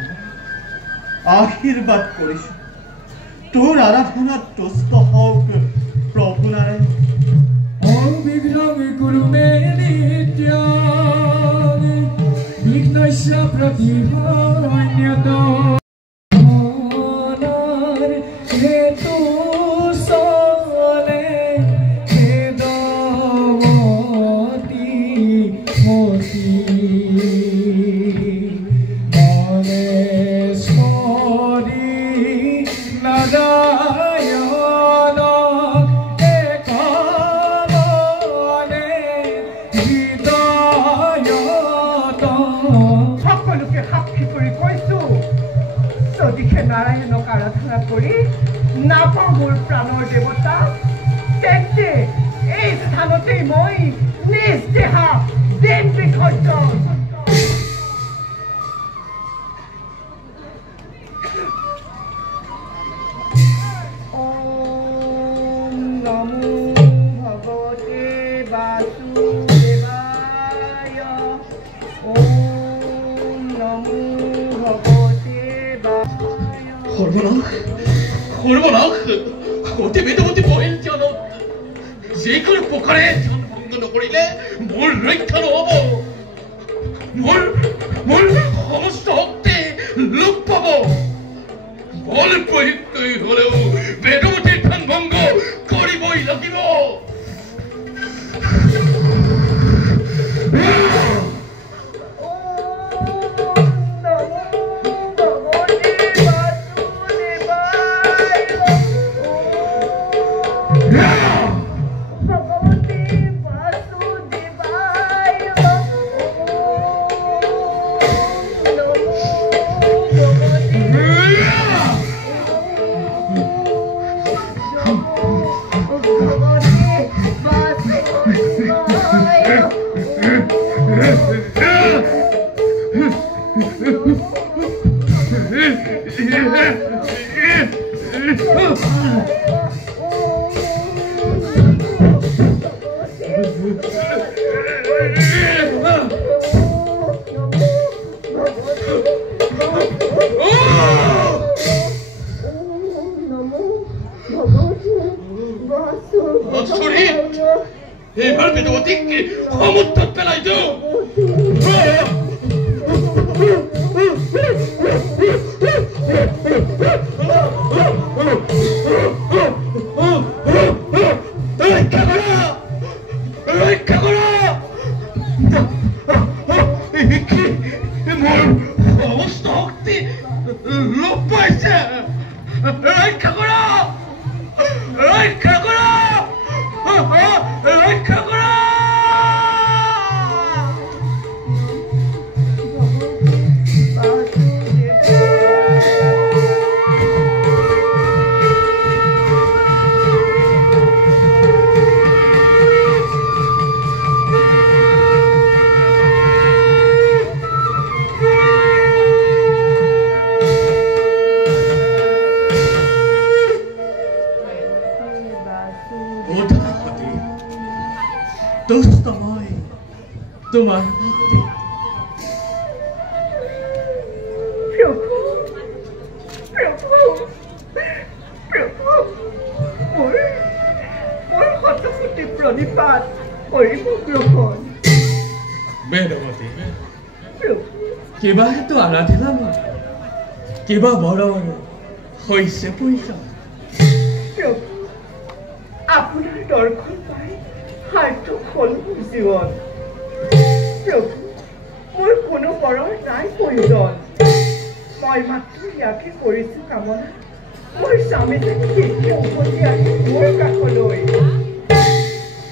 আশীৰ্বাদ কৰিছো তোৰ আৰাধনাত তুষ্ট হওক প্ৰভু নাৰায়ণ বিঘ্নং কুৰু মে নিত্যং বিঘ্নস্য প্ৰতিহন্যতঃ নাৰায়ণক আৰাধনা কৰি নাপাওঁ মোৰ প্ৰাণৰ দেৱতা তেন্তে এই স্থানতেই মই নিজ দেহা দিন বিসৰ্জন ওম নমো ভগৱতে বাসুদেৱায় ওম নমো ভগৱতে সৰ্বনাশ অতি বেদবতী বহিল জানো যিকোনো প্ৰকাৰে ধ্যান ভংগ নকৰিলে মোৰ ৰক্ষা নহব মোৰ সমস্ত শক্তি লোপ পাব বল প্ৰয়োগ কৰি হলেও বেদবতীৰ ধ্যান ভংগ কৰিবই লাগিব এবার বেদবতীকে সমুদ্র পেলাই দাও। রক্ষা করো মোর সমস্ত শক্তি লোপ পাইছে। রক্ষা করো, রক্ষা করো, রক্ষা করো। দোস্তময় তোমার ভক্তি। প্রভু প্রভু প্রভু মোৰ শতকোটি প্ৰণিপাত কৰিব গ্ৰহণ। বেদবতী প্ৰভু কিবাহেতু আৰাধিলা নহয়, কিবা বৰৰ হৈছে প্ৰয়োজন। প্ৰভু আপোনাৰ দৰ্শন পাই সাৰ্থক হ'ল মোৰ জীৱন। প্ৰভু মোৰ কোনো বৰৰ নাই প্ৰয়োজন। মই মাত্ৰ ইয়াকে কৰিছো কামনা, মোৰ স্বামী শীঘ্ৰে উভতি আহি মোৰ কাষলৈ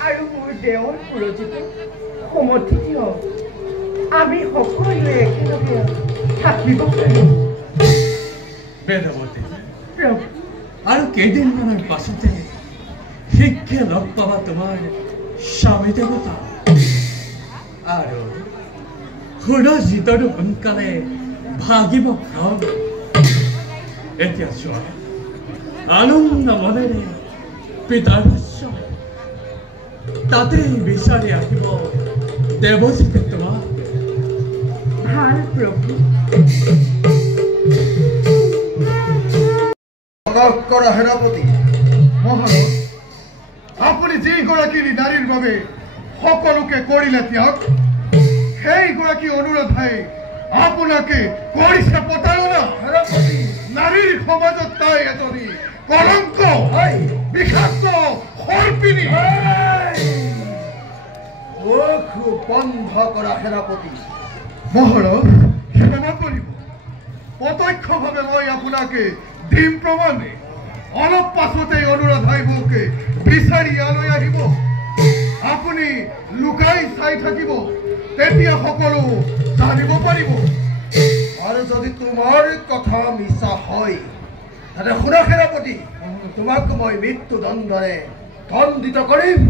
আৰু মোৰ দেৱৰ পুৰজিত সমৰ্থি দিয়ক। আমি সকলোৱে একেলগে থাকিব পাৰিম। বেদবতী প্ৰভু আৰু কেইদিনমানৰ পাছতে শীঘ্ৰে লগ পাবা তোমাৰ স্বামী দেৱতা আৰু সুৰজিতৰো সোনকালে ভাগিব ভ্ৰম। এতিয়া চোৱা আনন্দ মনেৰে পিতাৰ আশ্ৰম তাতে বিচাৰি আহিব দেৱজিতে তোমাক। ভাল প্ৰভু। কৰা সেনাপতি মহাৰাজ, আপুনি যিগৰাকী নাৰীৰ বাবে সকলোকে কৰিলে ত্যাগ, সেইগৰাকী অনুৰাধাই আপোনাকে কৰিছে প্ৰতাৰণা। সেনাপতি নাৰীৰ সমাজত তাই এজনী কলংক, বিষাক্ত সৰ্পিনী। মুখ বন্ধ কৰা সেনাপতি। মহাৰাজ ক্ষমা কৰিব, প্ৰত্যক্ষভাৱে মই আপোনাকে দিম প্ৰমাণে। অলপ পাছতে অনুৰাধাই মোকে বিচাৰি ইয়ালৈ আহিব। আপুনি লুকাই চাই থাকিব, তেতিয়া সকলো জানিব পাৰিব। আৰু যদি তোমাৰ কথা মিছা হয় তাতে শুনা সেনাপতি, তোমাক মই মৃত্যুদণ্ডৰে দণ্ডিত কৰিম।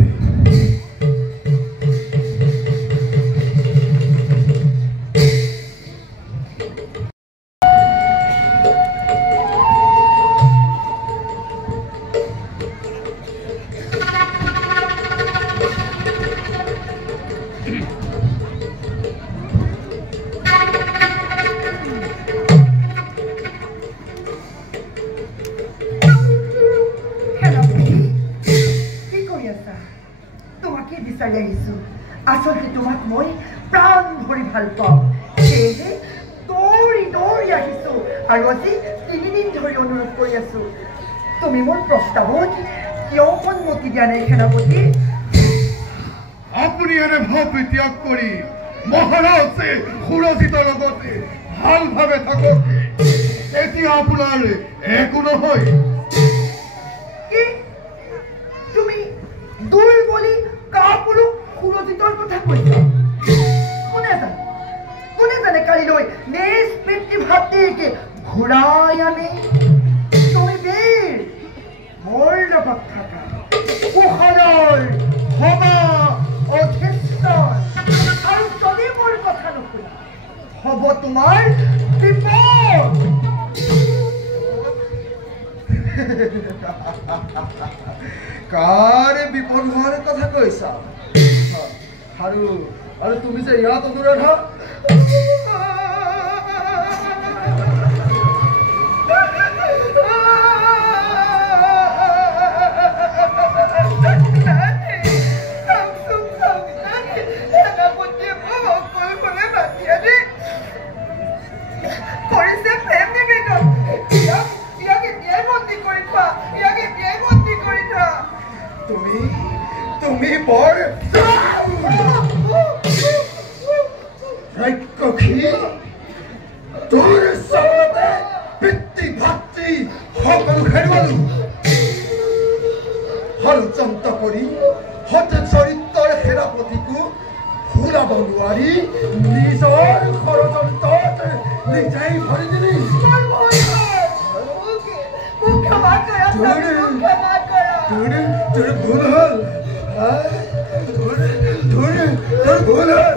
আচলতে তোমাক মই প্ৰাণ ভৰি ভাল পাওঁ, সেয়েহে দৌৰি দৌৰি আহিছো আৰু আজি 3 দিন ধৰি অনুৰোধ কৰি আছো। তুমি মোৰ প্ৰস্তাৱত কিয় সন্মতি দিয়া নাই সেনাপতি? আপুনি এনে ভাৱ ত্যাগ কৰি মহাৰাজে সুৰজিতৰ লগতে ভালভাৱে থাকক, এতিয়া আপোনাৰ একো নহয়। কি তুমি দুৰ্বলী কাপুৰুষ সুৰজিতৰ কথা কৈছা? কোনে জানে কালিলৈ নিজ পিতৃ ভাতৃকে ঘূৰাই আনে? তুমি বীৰ, মোৰ লগত থাকা, কুশলৰ সভা অধীষ্ঠ, আৰু যদি মোৰ কথা নুশুনা হব তোমাৰ বিপদ কাৰ বিপদ হোৱাৰ কথা কৈছা আৰু তুমি যে ইয়াত অনুৰোধ তুমি বৰ ৰাক্ষসী তোৰ চলতে পিতৃ ভাতৃ সকলো হেৰুৱালো ষড়যন্ত্ৰ কৰি সৎ চৰিত্ৰৰ সেনাপতিকো ফুৰাব নোৱাৰি নিজৰ ষড়যন্ত্ৰত নিজেই ভৰি দিলি তোৰ ভুল হ'ল তোৰ ভুল হ'ল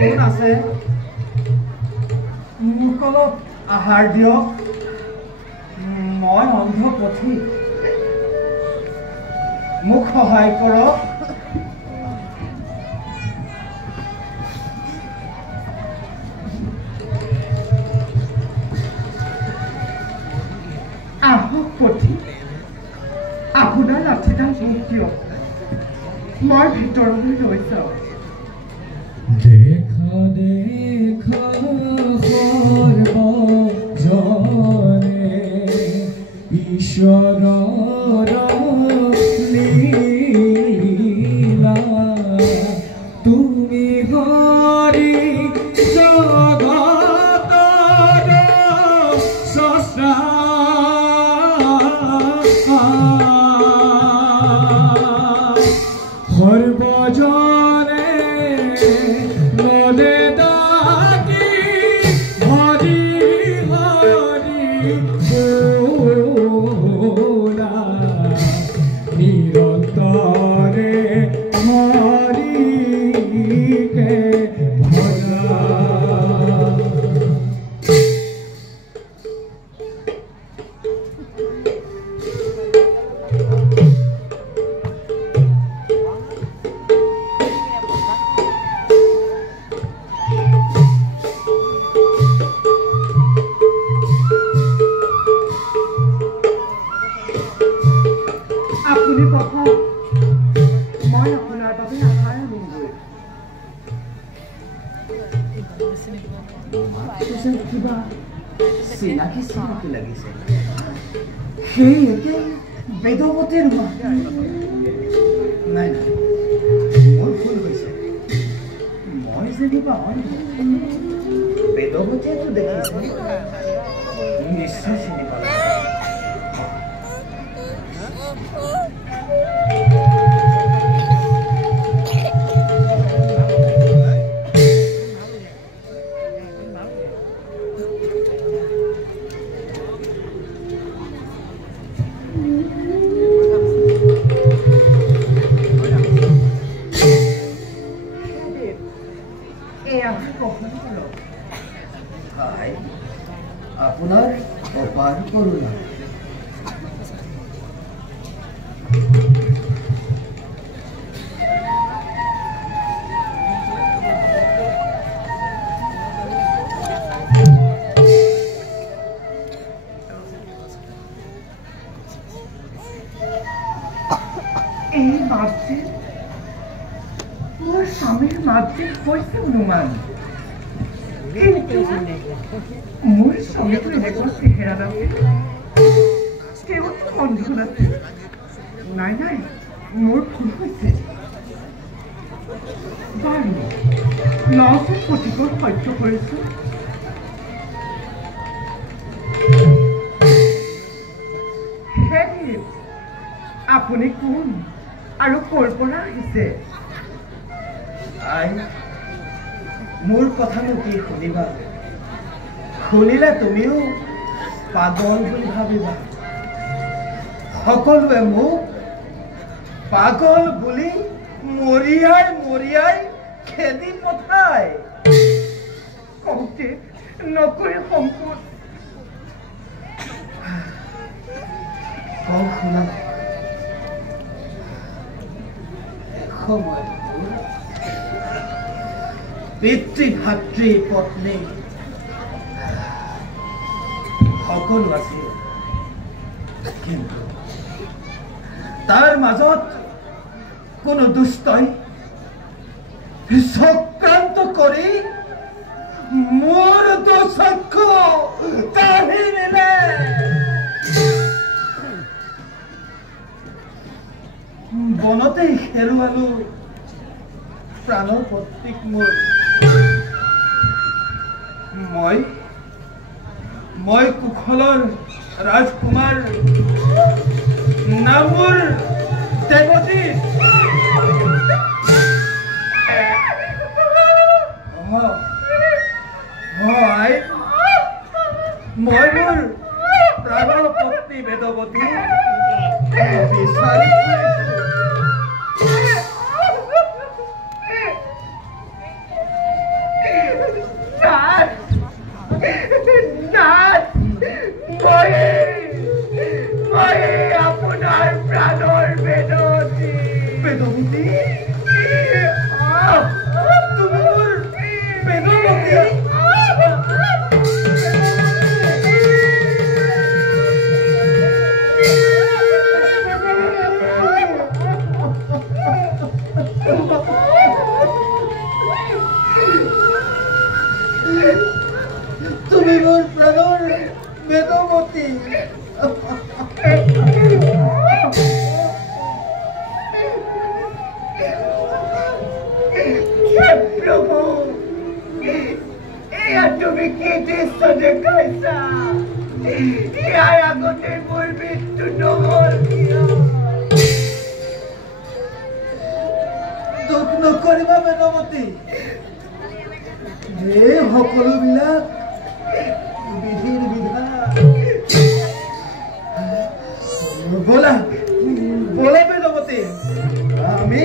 কোন আছে মোক অলপ আহাৰ দিয়ক মই অন্ধ পথিক মোক সহায় কৰক আহক পথিক আপোনাৰ লাঠিডাল মোক দিয়ক মই ভিতৰলৈ লৈ যাওঁ দেখা দেখা সর্বজনে ঈশ্বরর লীলা তুমি হরি জগতর স্রষ্টা সর্বজনে নদে ডাকি হরি হরি বোলা নিরন্তরে হরিকে ভজা আপুনি কথা মই আপোনাৰ বাবে আহাৰ আনিমগৈ কিবা চিনাকি চিনাকি লাগিছে সেই একে বেদৱতীৰ মাত নাই নাই মোৰ ভুল হৈছে মই যেনিবা বেদৱতীয়েতো দেখিছে নিশ্চয় চিনি পালে আপোনাৰ অপাৰ কৰোণা এই মাতৃ মোৰ স্বামীৰ মাতৃ হৈছে অনুমান কিন্তু মোৰ স্বামীটো এনেকুৱা চেহেৰা নাছিল তেওঁতো সন্দেহ নাছিল নাই নাই মোৰ ভুল হৈছে বাৰু লচোন পতিকৰ সহ্য কৰিছোঁ হেৰি আপুনি কোন আৰু ক'ৰ পৰা আহিছে আই মোৰ কথানো কি শুনিবা শুনিলে তুমিও পাগল বুলি ভাবিবা সকলোৱে মোক পাগল বুলি মৰিয়াই মৰিয়াই খেদি পঠাই কওঁতে নকৰি সম্পদ কওঁ শুনা সময় পিতৃ ভাতৃ পত্নী সকলো আছিল কিন্তু তাৰ মাজত কোনো দুষ্টই চক্ৰান্ত কৰি মোৰ দুচক্ষু কাঢ়ি নিলে বনতেই হেৰুৱালো প্ৰাণৰ প্ৰতীক মোৰ মই কুশলৰ ৰাজকুমাৰ নামৰ দেৱতী মই মোৰ প্ৰাণৰ পত্নী বেদৱতী বিচাৰি আপোনাৰ প্ৰাণৰ বেদৱতী বেদৱতী তুমি মোৰ বেদৱতী তুমি মোৰ প্ৰাণৰ বেদৱতী প্ৰভু এয়া তুমি কি দৃশ্য দেখাইছা ইয়াৰ আগতে মোৰ মৃত্যু নহল কিয় দুখ নকৰিবা বেদৱতী এই সকলোবিলাক বিধিৰ বিধান বলা বলা বেদৱতী আমি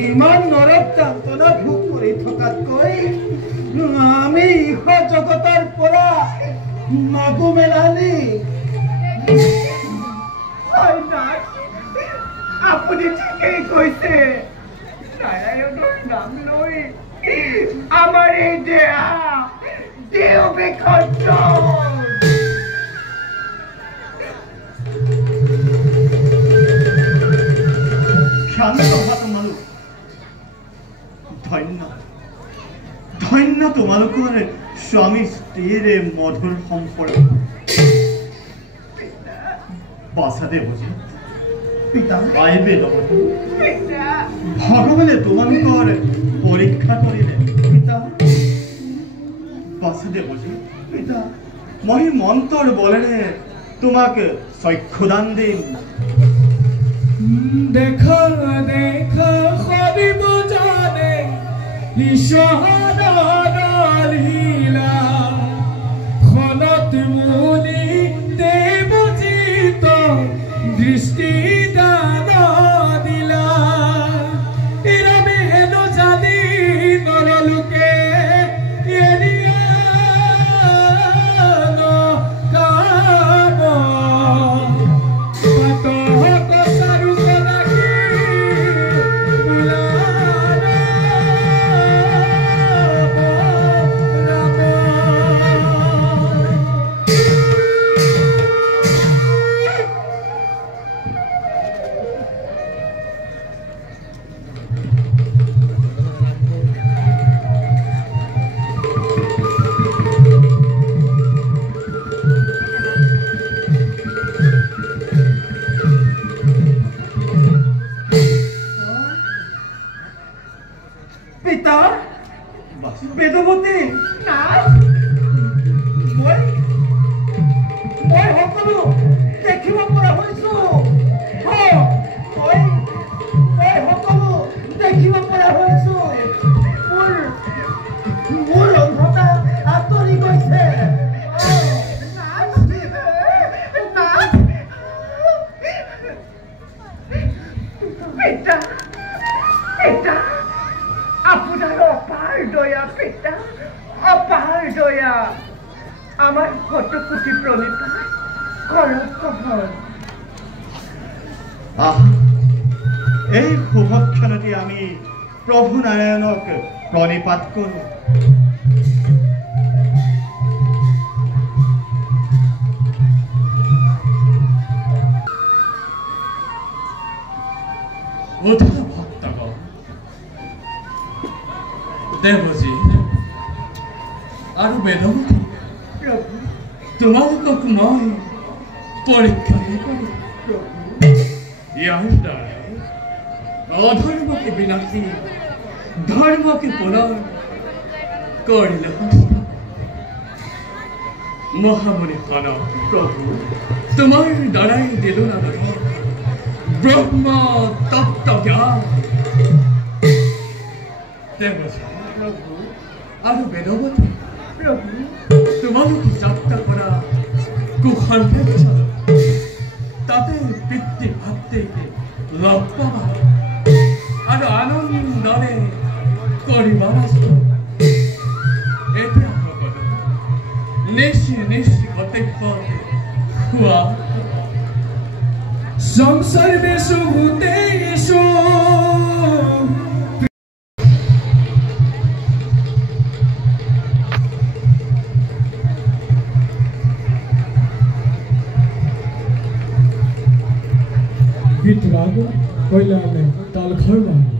ইমান নৰক যাতনা ভোগ কৰি থকাতকৈ আমি ইহ জগতৰ পৰা মাগু মেলালি আপুনি ঠিকেই কৈছে নাৰায়ণৰ নাম লৈ আমাৰ এই দেহা দেহ বিখণ্ড শান্ত হোৱা তোমালোক ধন্য ধন্য তোমালোকৰ স্বামী স্ত্ৰীৰ মধুৰ সম্পৰ্ক বাসাদেৱজী পিতা আই বেদৱতী ভগৱানে তোমালোকৰ পৰীক্ষা কৰিলে পিতা বাসুদেৱজী পিতা মই মন্ত্ৰৰ বলেৰে তোমাক চক্ষুদান দিম দেখা দেখা সবিব জানে ঈশ্বৰৰ লীলা খনত মুনি দেৱজিত দৃষ্টি দান দিলা ইৰামে হেনো জানি নৰলোকে এৰিয়া নকাম পাতক চাৰু কলাকি বুলানা পিতা বেদৱতী মই সকলো দেখিব পৰা হৈছো মই সকলো দেখিব পৰা হৈছো মোৰ অন্ধতা আঁতৰি গৈছে পিতা পিতা আপোনাৰ অপাৰ দয়া পিতা অপাৰ দয়া আমাৰ শতকোটি প্ৰণিপাত কৰক কহন এই শুভক্ষণতে আমি প্ৰভু নাৰায়ণক প্ৰণিপাত কৰোঁ উঠা ভক্তগণ দেৱজী আৰু বেদৱতী তোমালোকক মই পৰীক্ষাহে কৰোঁ ইয়াৰ দ্বাৰা অধৰ্মকে বিনাশী ধৰ্মকে পুনৰ কৰিলে মহামণি কণ প্ৰভু তোমাৰ দ্বাৰাই দিলো না ব্ৰহ্ম তত্ত্ব জ্ঞান দেৱজী আৰু বেদৱতী তোমালোকে যাত্ৰা কৰা কুখণ্ডে চলো তাতে পিতৃ ভাতৃকে লগ পাবা আৰু আনন্দৰে কৰিবা ৰাষ্ট্ৰ এতিয়া সকলো নিশি নিশি কৰ্তব্যতে খোৱা সংসাৰ বেশু ভূতে এসো गीत राग कोयला में ताल खरवा